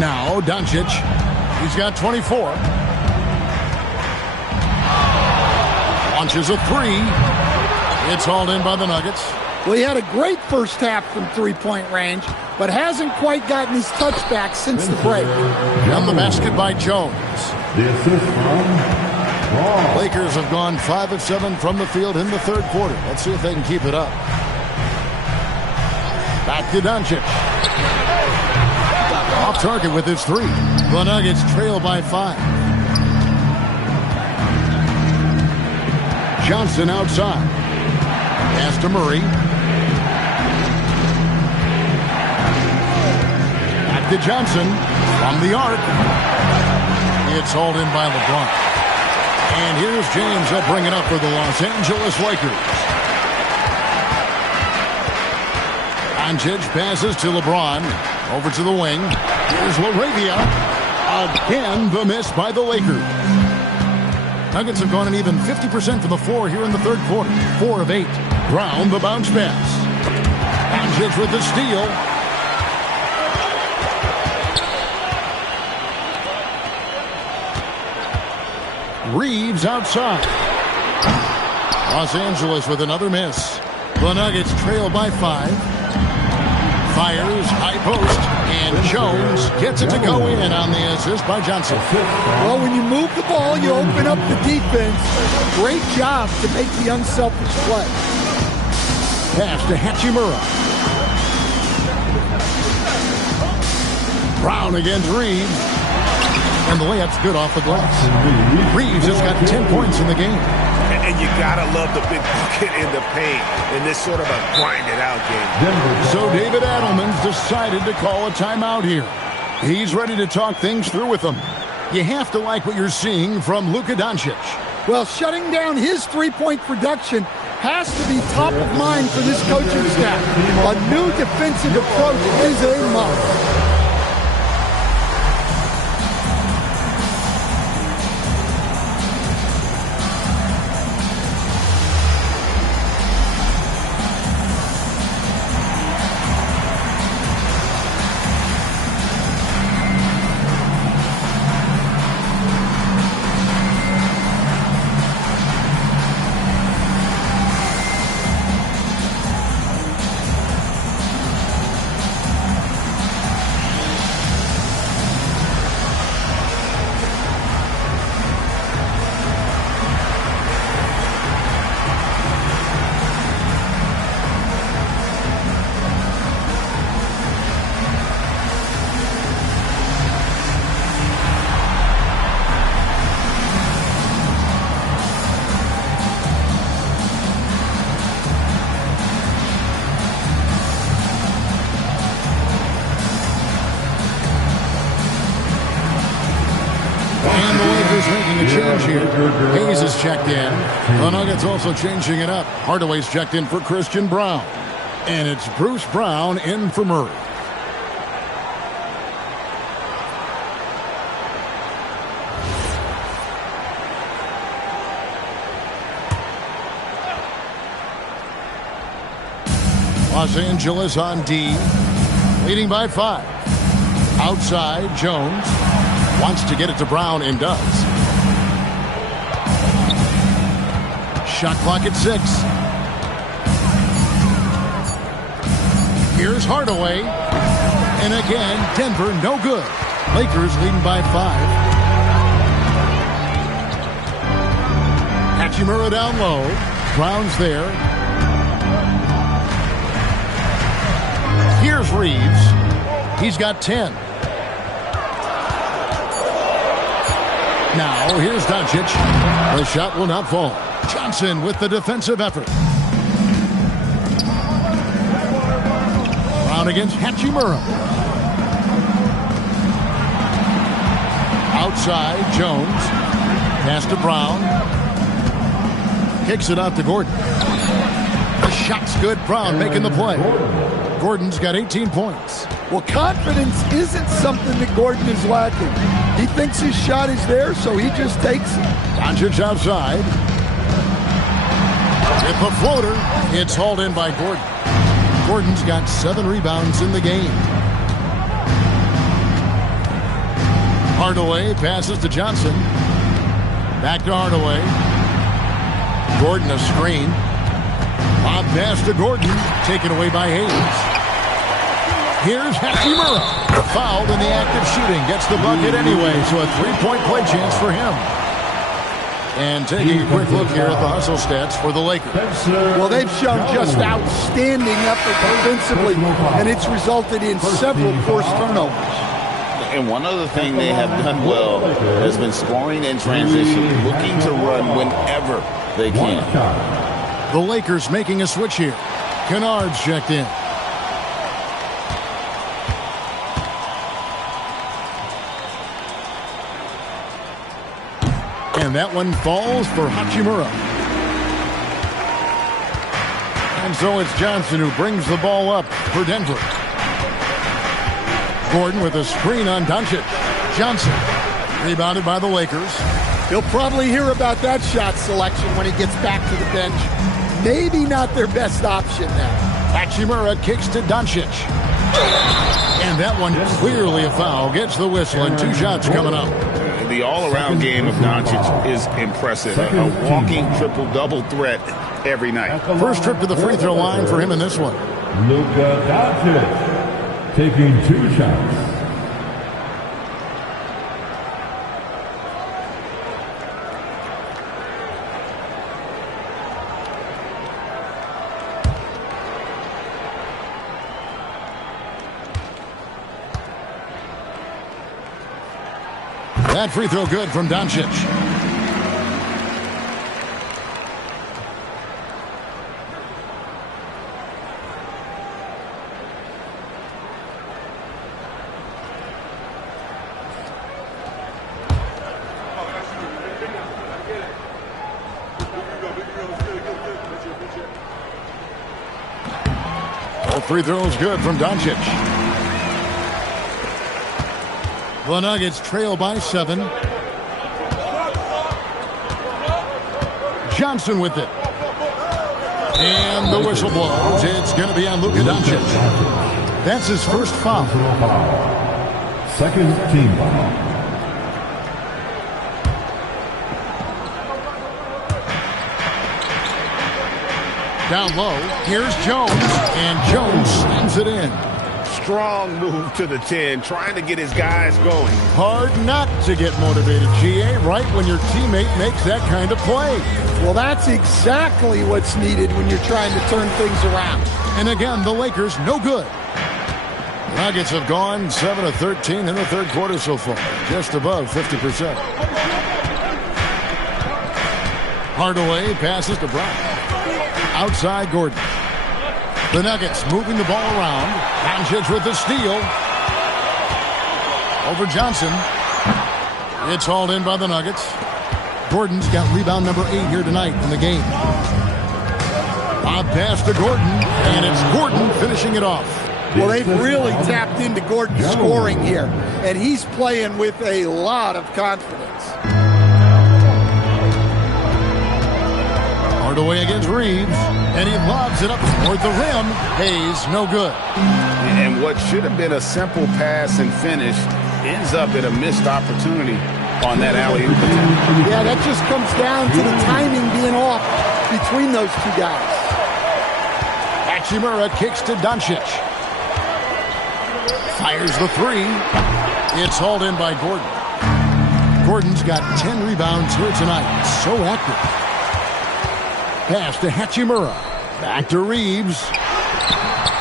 Now Doncic. He's got 24. Launches a three. It's hauled in by the Nuggets. Well, he had a great first half from three-point range, but hasn't quite gotten his touchback since the break. On the basket by Jones. The assist from Lakers have gone 5 of 7 from the field in the third quarter. Let's see if they can keep it up. Back to Doncic. Off target with his three. The Nuggets trail by 5. Johnson outside. Pass to Murray. Back to Johnson from the arc. It's hauled in by LeBron. And here's James. He'll bring it up for the Los Angeles Lakers. Doncic passes to LeBron. Over to the wing. Here's LaRavia. Again, the miss by the Lakers. Nuggets have gone an even 50% from the floor here in the third quarter. 4 of 8. Brown, the bounce pass. Doncic with the steal. Reeves outside. Los Angeles with another miss. The Nuggets trail by 5. Fires, high post, and Jones gets it to go in on the assist by Johnson. Well, when you move the ball, you open up the defense. Great job to make the unselfish play. Pass to Hachimura. Brown against Reeves. And the layup's good off the glass. Reeves has got 10 points in the game. And you gotta love the big bucket in the paint in this sort of a grinded-out game. So David Adelman's decided to call a timeout here. He's ready to talk things through with them. You have to like what you're seeing from Luka Doncic. Well, shutting down his three-point production has to be top of mind for this coaching staff. A new defensive approach is a must. Hayes is checked in. The Nuggets also changing it up. Hardaway's checked in for Christian Brown. And it's Bruce Brown in for Murray. Los Angeles on D, leading by 5. Outside, Jones wants to get it to Brown and does. Shot clock at 6. Here's Hardaway. And again, Denver no good. Lakers leading by 5. Hachimura down low. Brown's there. Here's Reeves. He's got 10. Now, here's Doncic. The shot will not fall. Johnson with the defensive effort. Brown against Hachimura. Outside, Jones. Pass to Brown. Kicks it out to Gordon. The shot's good. Brown making the play. Gordon's got 18 points. Well, confidence isn't something that Gordon is lacking. He thinks his shot is there, so he just takes it. Doncic outside. With a floater, it's hauled in by Gordon. Gordon's got 7 rebounds in the game. Hardaway passes to Johnson. Back to Hardaway. Gordon a screen. Bob pass to Gordon. Taken away by Hayes. Here's Hachimura. Fouled in the act of shooting. Gets the bucket anyway, so a 3-point play chance for him. And taking a quick look here at the hustle stats for the Lakers. Well, they've shown just outstanding effort defensively, and it's resulted in several forced turnovers. And one other thing they have done well has been scoring in transition, looking to run whenever they can. The Lakers making a switch here. Kunad's checked in. And that one falls for Hachimura. And so it's Johnson who brings the ball up for Denver. Gordon with a screen on Doncic. Johnson rebounded by the Lakers. He'll probably hear about that shot selection when he gets back to the bench. Maybe not their best option now. Hachimura kicks to Doncic. And that one clearly a foul. Gets the whistle and 2 shots coming up. The all-around game of Doncic is impressive. A walking triple-double threat every night. First trip to the free throw line for him in this one. Luka Doncic taking 2 shots. That free throw good from Doncic. Both free throws good from Doncic. The Nuggets trail by 7. Johnson with it. And the whistle blows. It's going to be on Luka Doncic. That's his first foul. Second team foul. Down low. Here's Jones. And Jones slams it in. Strong move to the 10, trying to get his guys going. Hard not to get motivated, GA, right when your teammate makes that kind of play. Well, that's exactly what's needed when you're trying to turn things around. And again, the Lakers no good. Nuggets have gone 7 of 13 in the third quarter so far, just above 50%. Hardaway passes to Brown. Outside Gordon. The Nuggets moving the ball around. Doncic with the steal. Over Johnson. It's hauled in by the Nuggets. Gordon's got rebound number 8 here tonight in the game. Bob pass to Gordon, and it's Gordon finishing it off. Well, they've really tapped into Gordon's scoring here, and he's playing with a lot of confidence. Hardaway against Reeves, and he lobs it up toward the rim. Hayes, no good. And what should have been a simple pass and finish ends up in a missed opportunity on that alley-oop attempt. Yeah, that just comes down to the timing being off between those two guys. Hachimura kicks to Doncic. Fires the three. It's hauled in by Gordon. Gordon's got 10 rebounds here tonight. So active. Pass to Hachimura. Back to Reeves.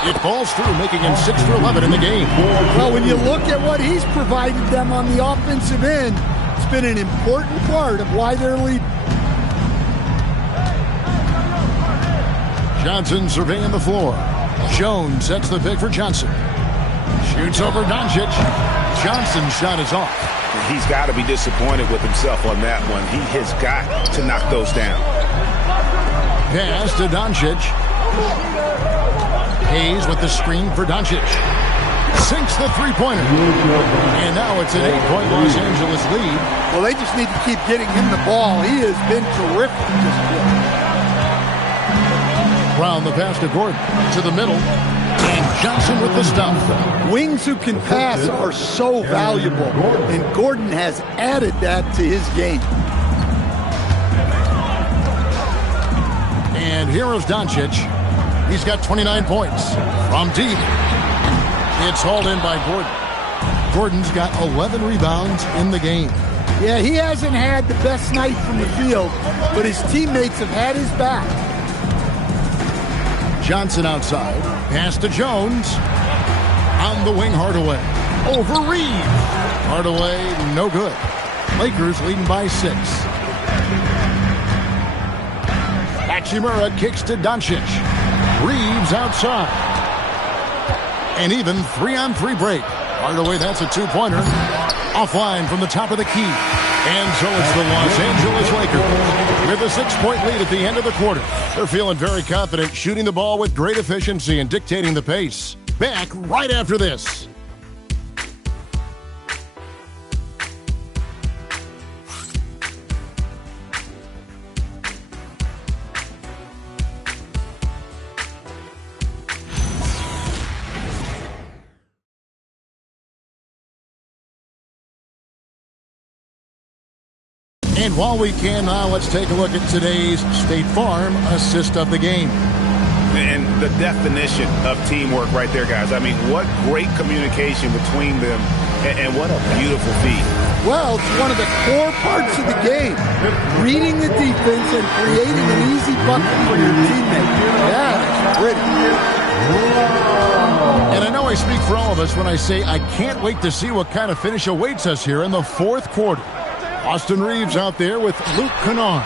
It falls through, making him 6 for 11 in the game. Well, when you look at what he's provided them on the offensive end, it's been an important part of why they're leading. Johnson surveying the floor. Jones sets the pick for Johnson. Shoots over Doncic. Johnson's shot is off. He's got to be disappointed with himself on that one. He has got to knock those down. Pass to Doncic. Hayes with the screen for Doncic. Sinks the three-pointer. And now it's an 8-point Los Angeles lead. Well, they just need to keep getting him the ball. He has been terrific this year. Brown the pass to Gordon. To the middle. And Johnson with the stuff. Wings who can pass are so valuable. And Gordon has added that to his game. And here is Doncic. He's got 29 points from deep. It's hauled in by Gordon. Gordon's got 11 rebounds in the game. Yeah, he hasn't had the best night from the field, but his teammates have had his back. Johnson outside. Pass to Jones. On the wing, Hardaway. Over Reeves. Hardaway, no good. Lakers leading by 6. Hachimura kicks to Doncic. Reeves outside. And even 3-on-3 break. Hardaway, that's a 2-pointer. Offline from the top of the key. And so it's the Los Angeles Lakers with a 6-point lead at the end of the quarter. They're feeling very confident, shooting the ball with great efficiency and dictating the pace. Back right after this. And while we can now, let's take a look at today's State Farm assist of the game. And the definition of teamwork right there, guys. I mean, what great communication between them, and what a beautiful feat. Well, it's one of the core parts of the game. Reading the defense and creating an easy bucket for your teammate. Yeah, it's pretty. And I know I speak for all of us when I say I can't wait to see what kind of finish awaits us here in the fourth quarter. Austin Reeves out there with Luke Kunad.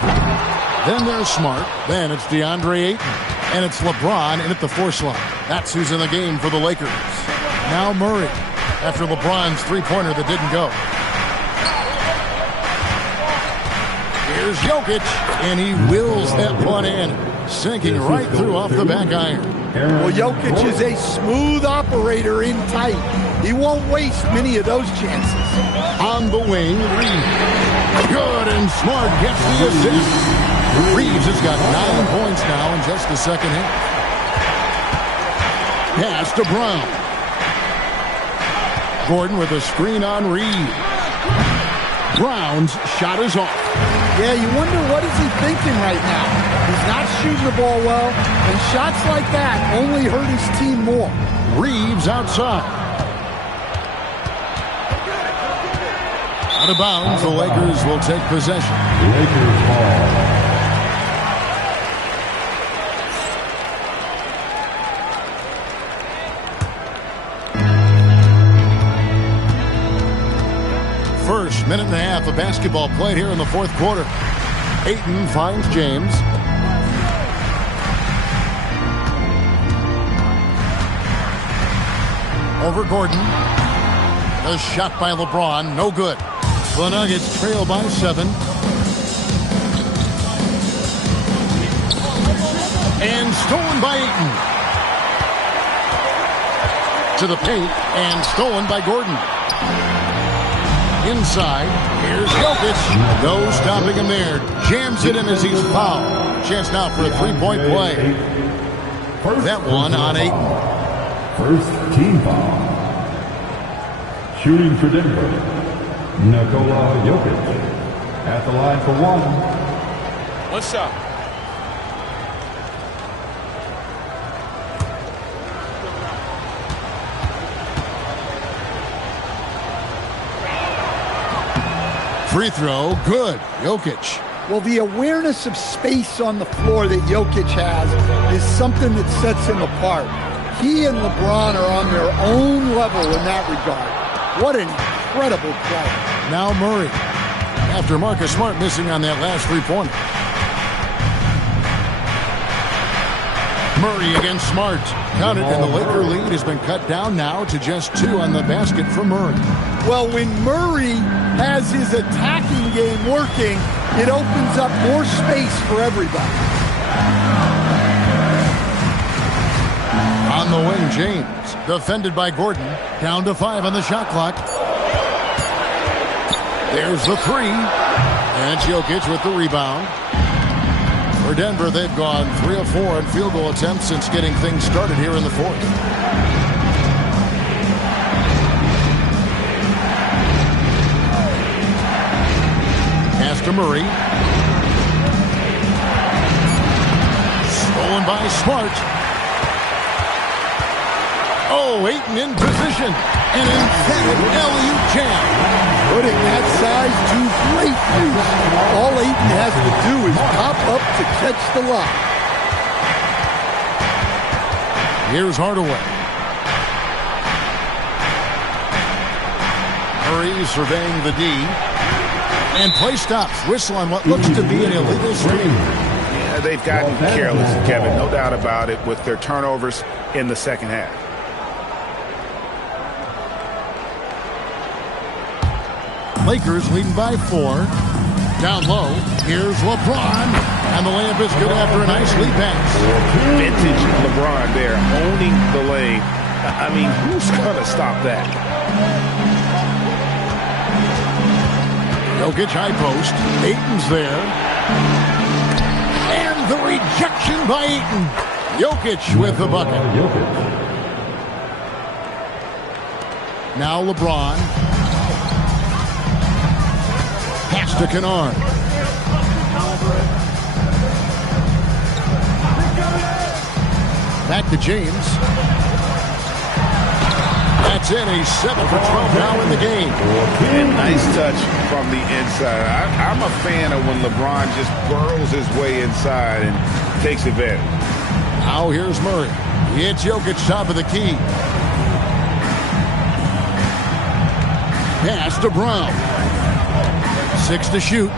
Then there's Smart. Then it's DeAndre Ayton. And it's LeBron in at the 4 slot. That's who's in the game for the Lakers. Now Murray after LeBron's 3-pointer that didn't go. Here's Jokic, and he wills that one in, sinking right through off the back iron. Well, Jokic is a smooth operator in tight. He won't waste many of those chances. On the wing, Reeves. Good, and Smart gets the assist. Reeves has got 9 points now in just the second half. Pass to Brown. Gordon with a screen on Reeves. Brown's shot is off. Yeah, you wonder what is he thinking right now. He's not shooting the ball well, and shots like that only hurt his team more. Reeves outside. Out of bounds, the Lakers will take possession. Lakers ball. First minute and a half of basketball played here in the fourth quarter. Ayton finds James. Over Gordon. A shot by LeBron, no good. The Nuggets trail by 7. And stolen by Ayton. To the paint, and stolen by Gordon. Inside, here's Jokic. No stopping him there. Jams it in as he's fouled. chance now for a three-point play. That one on Ayton. First team foul. Shooting for Denver, Nikola Jokic at the line for one. One shot. Free throw, good. Jokic. Well, the awareness of space on the floor that Jokic has is something that sets him apart. He and LeBron are on their own level in that regard. What an incredible play. Now Murray. After Marcus Smart missing on that last three-pointer. Murray against Smart. Counted, and the Laker lead has been cut down now to just 2 on the basket for Murray. Well, when Murray has his attacking game working, it opens up more space for everybody. On the wing, James. Defended by Gordon. Down to 5 on the shot clock. There's the 3. And Jokic with the rebound. For Denver, they've gone 3 of 4 in field goal attempts since getting things started here in the fourth. Pass to Murray. Stolen by Smart. Oh, Ayton in position. An emphatic alley-oop jam. Putting that size to great use. All Ayton has to do is pop up to catch the lob. Here's Hardaway. Murray surveying the D. And play stops. Whistle on what looks to be an illegal screen. Yeah, they've gotten careless, Kevin. No doubt about it with their turnovers in the second half. Lakers leading by 4. Down low. Here's LeBron. And the layup is good after a nice lead pass. Vintage LeBron there, owning the lane. I mean, who's going to stop that? Jokic high post. Ayton's there. And the rejection by Ayton. Jokic with the bucket. Now LeBron. Pass to Kunad. Back to James. That's in. He's 7 for 12 now in the game. And nice touch from the inside. I'm a fan of when LeBron just burrows his way inside and takes advantage. Now here's Murray. It's Jokic top of the key. Pass to Brown. 6 to shoot.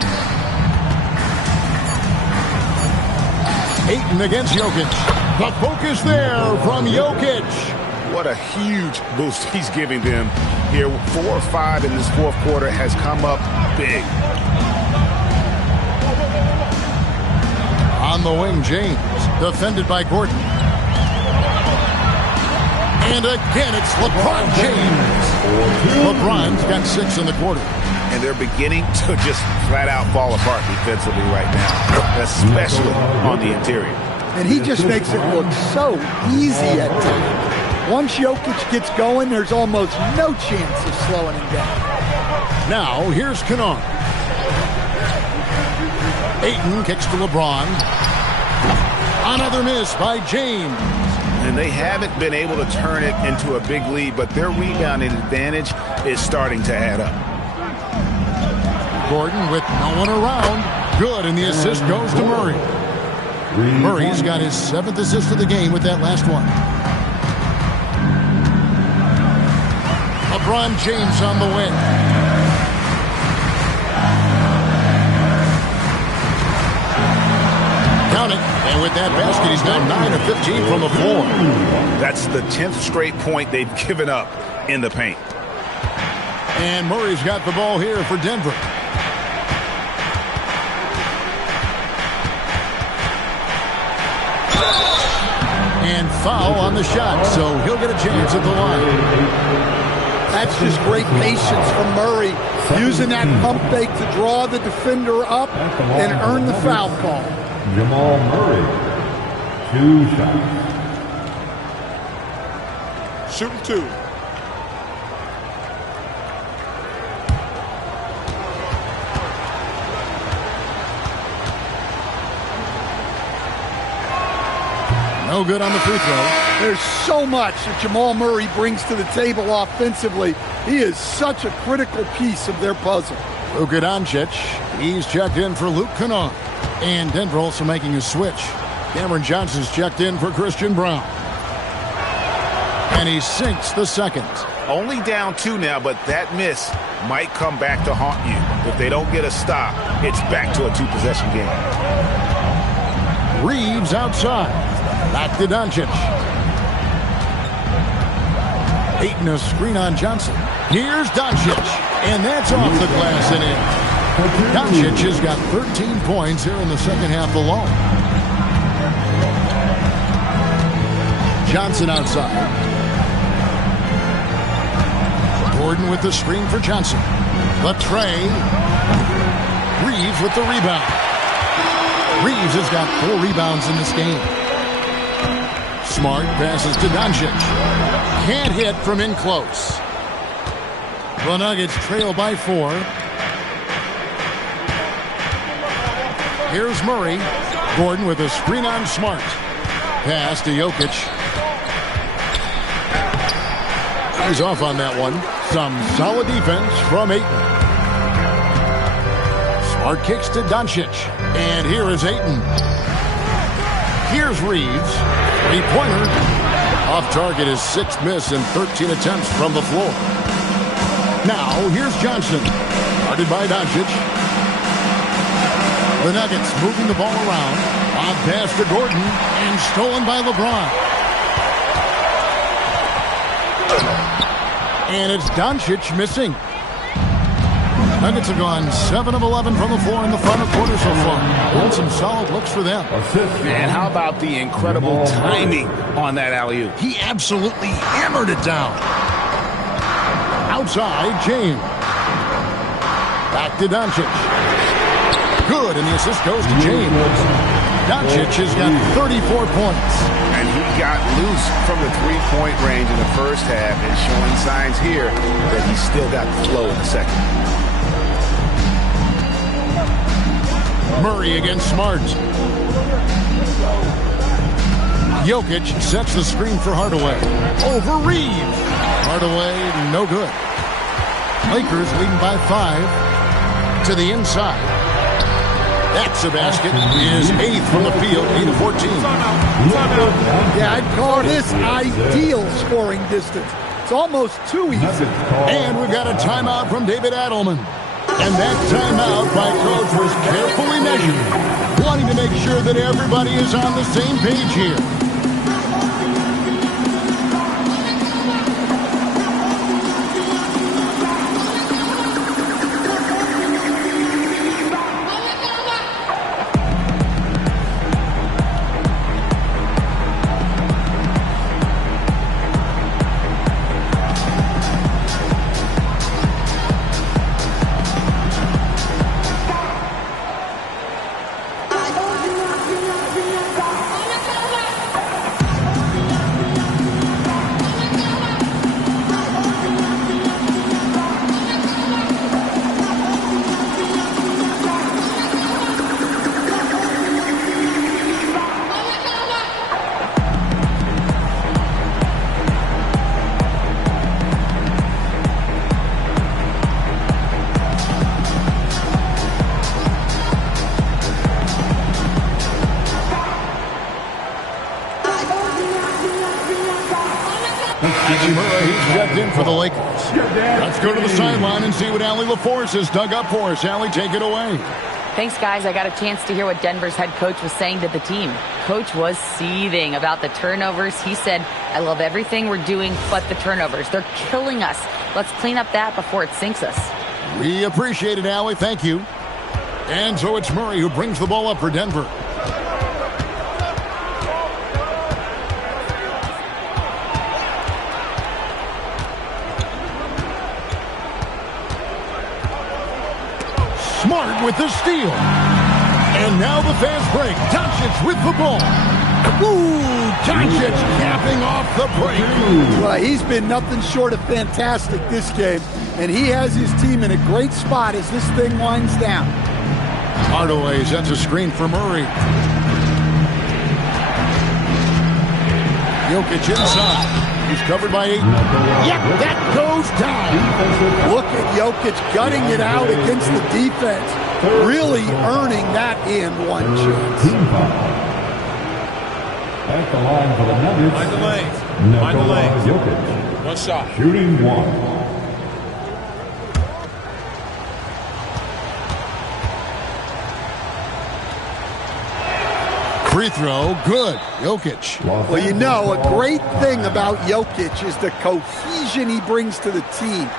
Ayton against Jokic. The focus there from Jokic. What a huge boost he's giving them here. 4 or 5 in this fourth quarter has come up big. On the wing, James. Defended by Gordon. And again, it's LeBron James. LeBron's got 6 in the quarter. And they're beginning to just flat out fall apart defensively right now, especially on the interior. And he just makes it look so easy at times. Once Jokic gets going, there's almost no chance of slowing him down. Now, here's Kunad. Ayton kicks to LeBron. Another miss by James. And they haven't been able to turn it into a big lead, but their rebounding advantage is starting to add up. Gordon with no one around. Good, and the assist goes to Murray. Murray's got his 7th assist of the game with that last one. LeBron James on the wing. Count it. And with that basket, he's now 9 of 15 from the floor. That's the 10th straight point they've given up in the paint. And Murray's got the ball here for Denver. And foul on the shot, so he'll get a chance at the line. That's just great patience from Murray, using that pump fake to draw the defender up and earn the foul call. Jamal Murray, 2 shots. Shooting 2. No good on the free throw. There's so much that Jamal Murray brings to the table offensively. He is such a critical piece of their puzzle. Luka Doncic, he's checked in for Luke Kunad. And Denver also making a switch. Cameron Johnson's checked in for Christian Brown. And he sinks the second. Only down 2 now, but that miss might come back to haunt you. If they don't get a stop, it's back to a 2-possession game. Reeves outside. Back to Doncic. Ayton a screen on Johnson. Here's Doncic. And that's off the glass and in. Doncic has got 13 points here in the second half alone. Johnson outside. Gordon with the screen for Johnson. The tray. Reeves with the rebound. Reeves has got 4 rebounds in this game. Smart passes to Doncic. Can't hit from in close. The Nuggets trail by 4. Here's Murray. Gordon with a screen on Smart. Pass to Jokic. He's off on that one. Some solid defense from Ayton. Smart kicks to Doncic. And here is Ayton. Here's Reeves. 3-pointer. Off target, his 6th miss and 13 attempts from the floor. Now, here's Johnson. Guarded by Doncic. The Nuggets moving the ball around. On pass to Gordon. And stolen by LeBron. And it's Doncic missing. Nuggets have gone 7 of 11 from the floor in the final quarter so far. And some solid looks for them. And how about the incredible timing on that alley-oop? He absolutely hammered it down. Outside, James. Back to Doncic. Good, and the assist goes to James. Doncic has got 34 points. And he got loose from the 3-point range in the first half and showing signs here that he's still got the flow in the second. Murray against Smart. Jokic sets the screen for Hardaway. Over Reeves. Hardaway, no good. Lakers leading by 5 to the inside. That's a basket. Is 8th from the field, 8-14. Yeah, I'd call this ideal scoring distance. It's almost too easy. And we've got a timeout from David Adelman. And that timeout by coach was carefully measured, wanting to make sure that everybody is on the same page here. He's checked in for the Lakers. Let's go to the sideline and see what Allie LaForce has dug up for us. Allie, take it away. Thanks, guys. I got a chance to hear what Denver's head coach was saying to the team. Coach was seething about the turnovers. He said, I love everything we're doing but the turnovers. They're killing us. Let's clean up that before it sinks us. We appreciate it, Allie. Thank you. And so it's Murray who brings the ball up for Denver. Smart with the steal. And now the fans break. Doncic with the ball. Ooh, Doncic capping off the break. Well, he's been nothing short of fantastic this game, and he has his team in a great spot as this thing winds down. Hardaway sets a screen for Murray. Jokic inside. He's covered by 8. Yep, that goes down. Look at Jokic gutting it out against the defense, really earning that and one chance. At the line for the Nuggets. Michael Lane. Jokic. One shot. Shooting 1. Free throw, good. Jokic. Well, you know, a great thing about Jokic is the cohesion he brings to the team.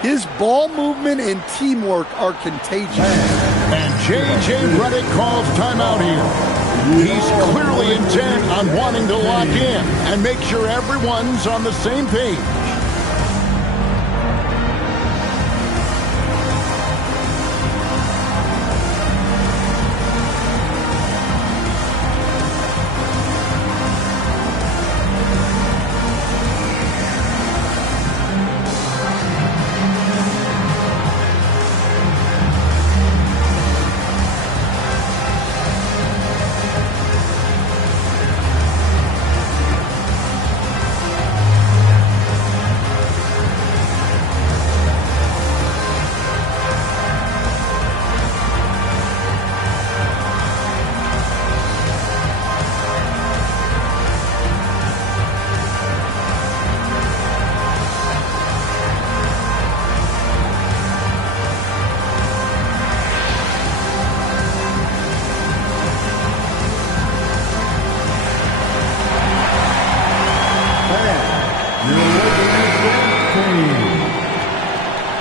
His ball movement and teamwork are contagious. And J.J. Redick calls timeout here. He's clearly intent on wanting to lock in and make sure everyone's on the same page.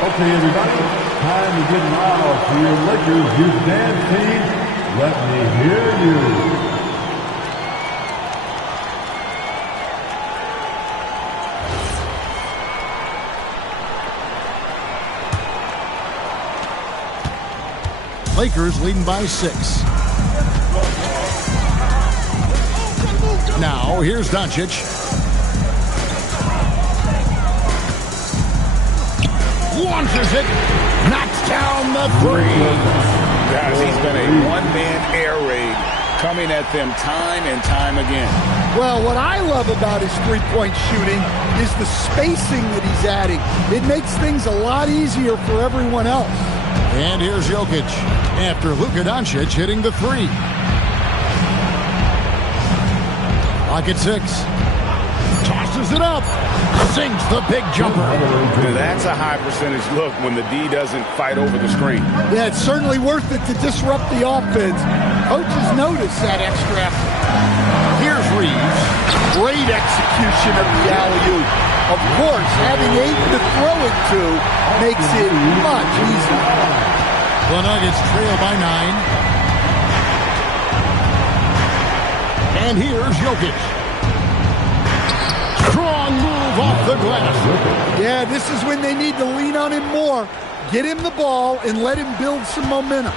Okay, everybody, time to get loud for your Lakers youth dance team. Let me hear you. Lakers leading by 6. Now, here's Doncic. Launches it, knocks down the 3. Guys, he's been a one-man air raid coming at them time and time again. Well, what I love about his three-point shooting is the spacing that he's adding. It makes things a lot easier for everyone else. And here's Jokic after Luka Doncic hitting the 3. Clock at 6. Tosses it up. Sinks the big jumper. Now that's a high percentage look when the D doesn't fight over the screen. Yeah, it's certainly worth it to disrupt the offense. Coaches notice that extra effort. Here's Reeves. Great execution of the alley-oop. Of course, having Ayton to throw it to makes it much easier. The Nuggets trail by 9. And here's Jokic. Strong move off the glass. Yeah, this is when they need to lean on him more. Get him the ball and let him build some momentum.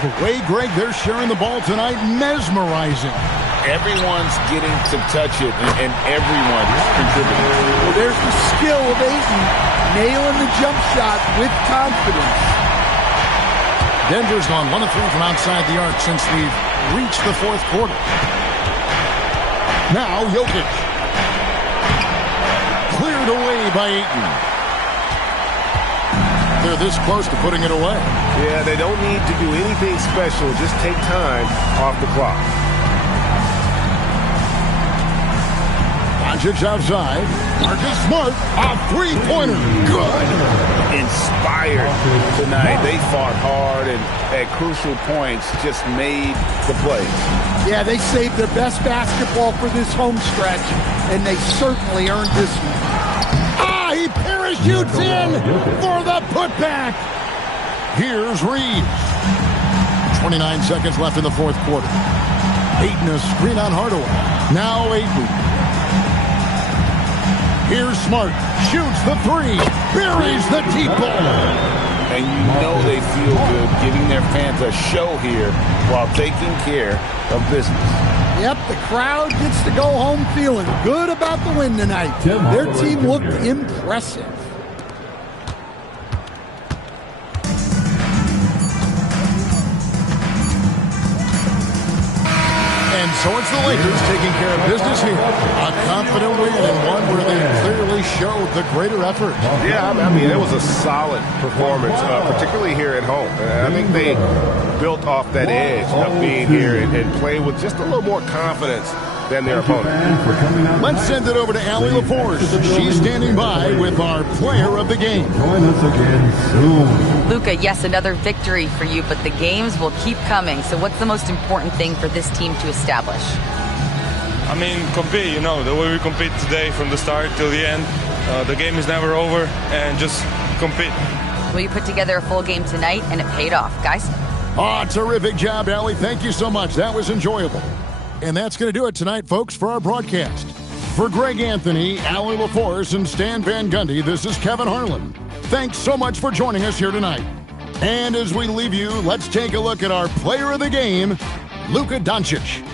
The way, Greg, they're sharing the ball tonight, mesmerizing. Everyone's getting to touch it, and everyone's contributing. Well, there's the skill of Ayton, nailing the jump shot with confidence. Denver's gone 1 of 3 from outside the arc since we've reached the 4th quarter. Now, Jokic. Cleared away by Ayton. They're this close to putting it away. Yeah, they don't need to do anything special. Just take time off the clock. Doncic outside. Marcus Smart, a three-pointer. Good. Inspired tonight. They fought hard and at crucial points just made the plays. Yeah, they saved their best basketball for this home stretch, and they certainly earned this one. He parachutes in for the putback. Here's Reeves. 29 seconds left in the 4th quarter. Ayton a screen on Hardaway. Now Ayton. Here's Smart. Shoots the 3. Buries the deep ball. and you know they feel good giving their fans a show here while taking care of business. Yep, the crowd gets to go home feeling good about the win tonight. Their team looked impressive. And so it's the Lakers taking care of business here. A confident win and one where they clearly showed the greater effort. Yeah, I mean, it was a solid performance, particularly here at home. And I think they built off that edge of being here and playing with just a little more confidence than their opponent. Let's send it over to Allie LaForce. She's standing by with our player of the game. Join us again soon. Luka, yes, another victory for you, but the games will keep coming. So what's the most important thing for this team to establish? I mean, compete, the way we compete today from the start till the end. The game is never over, and just compete. Well, you put together a full game tonight, and it paid off, guys. Oh, terrific job, Allie. Thank you so much. That was enjoyable. And that's going to do it tonight, folks, for our broadcast. For Greg Anthony, Allie LaForce, and Stan Van Gundy, this is Kevin Harlan. Thanks so much for joining us here tonight. And as we leave you, let's take a look at our player of the game, Luka Doncic.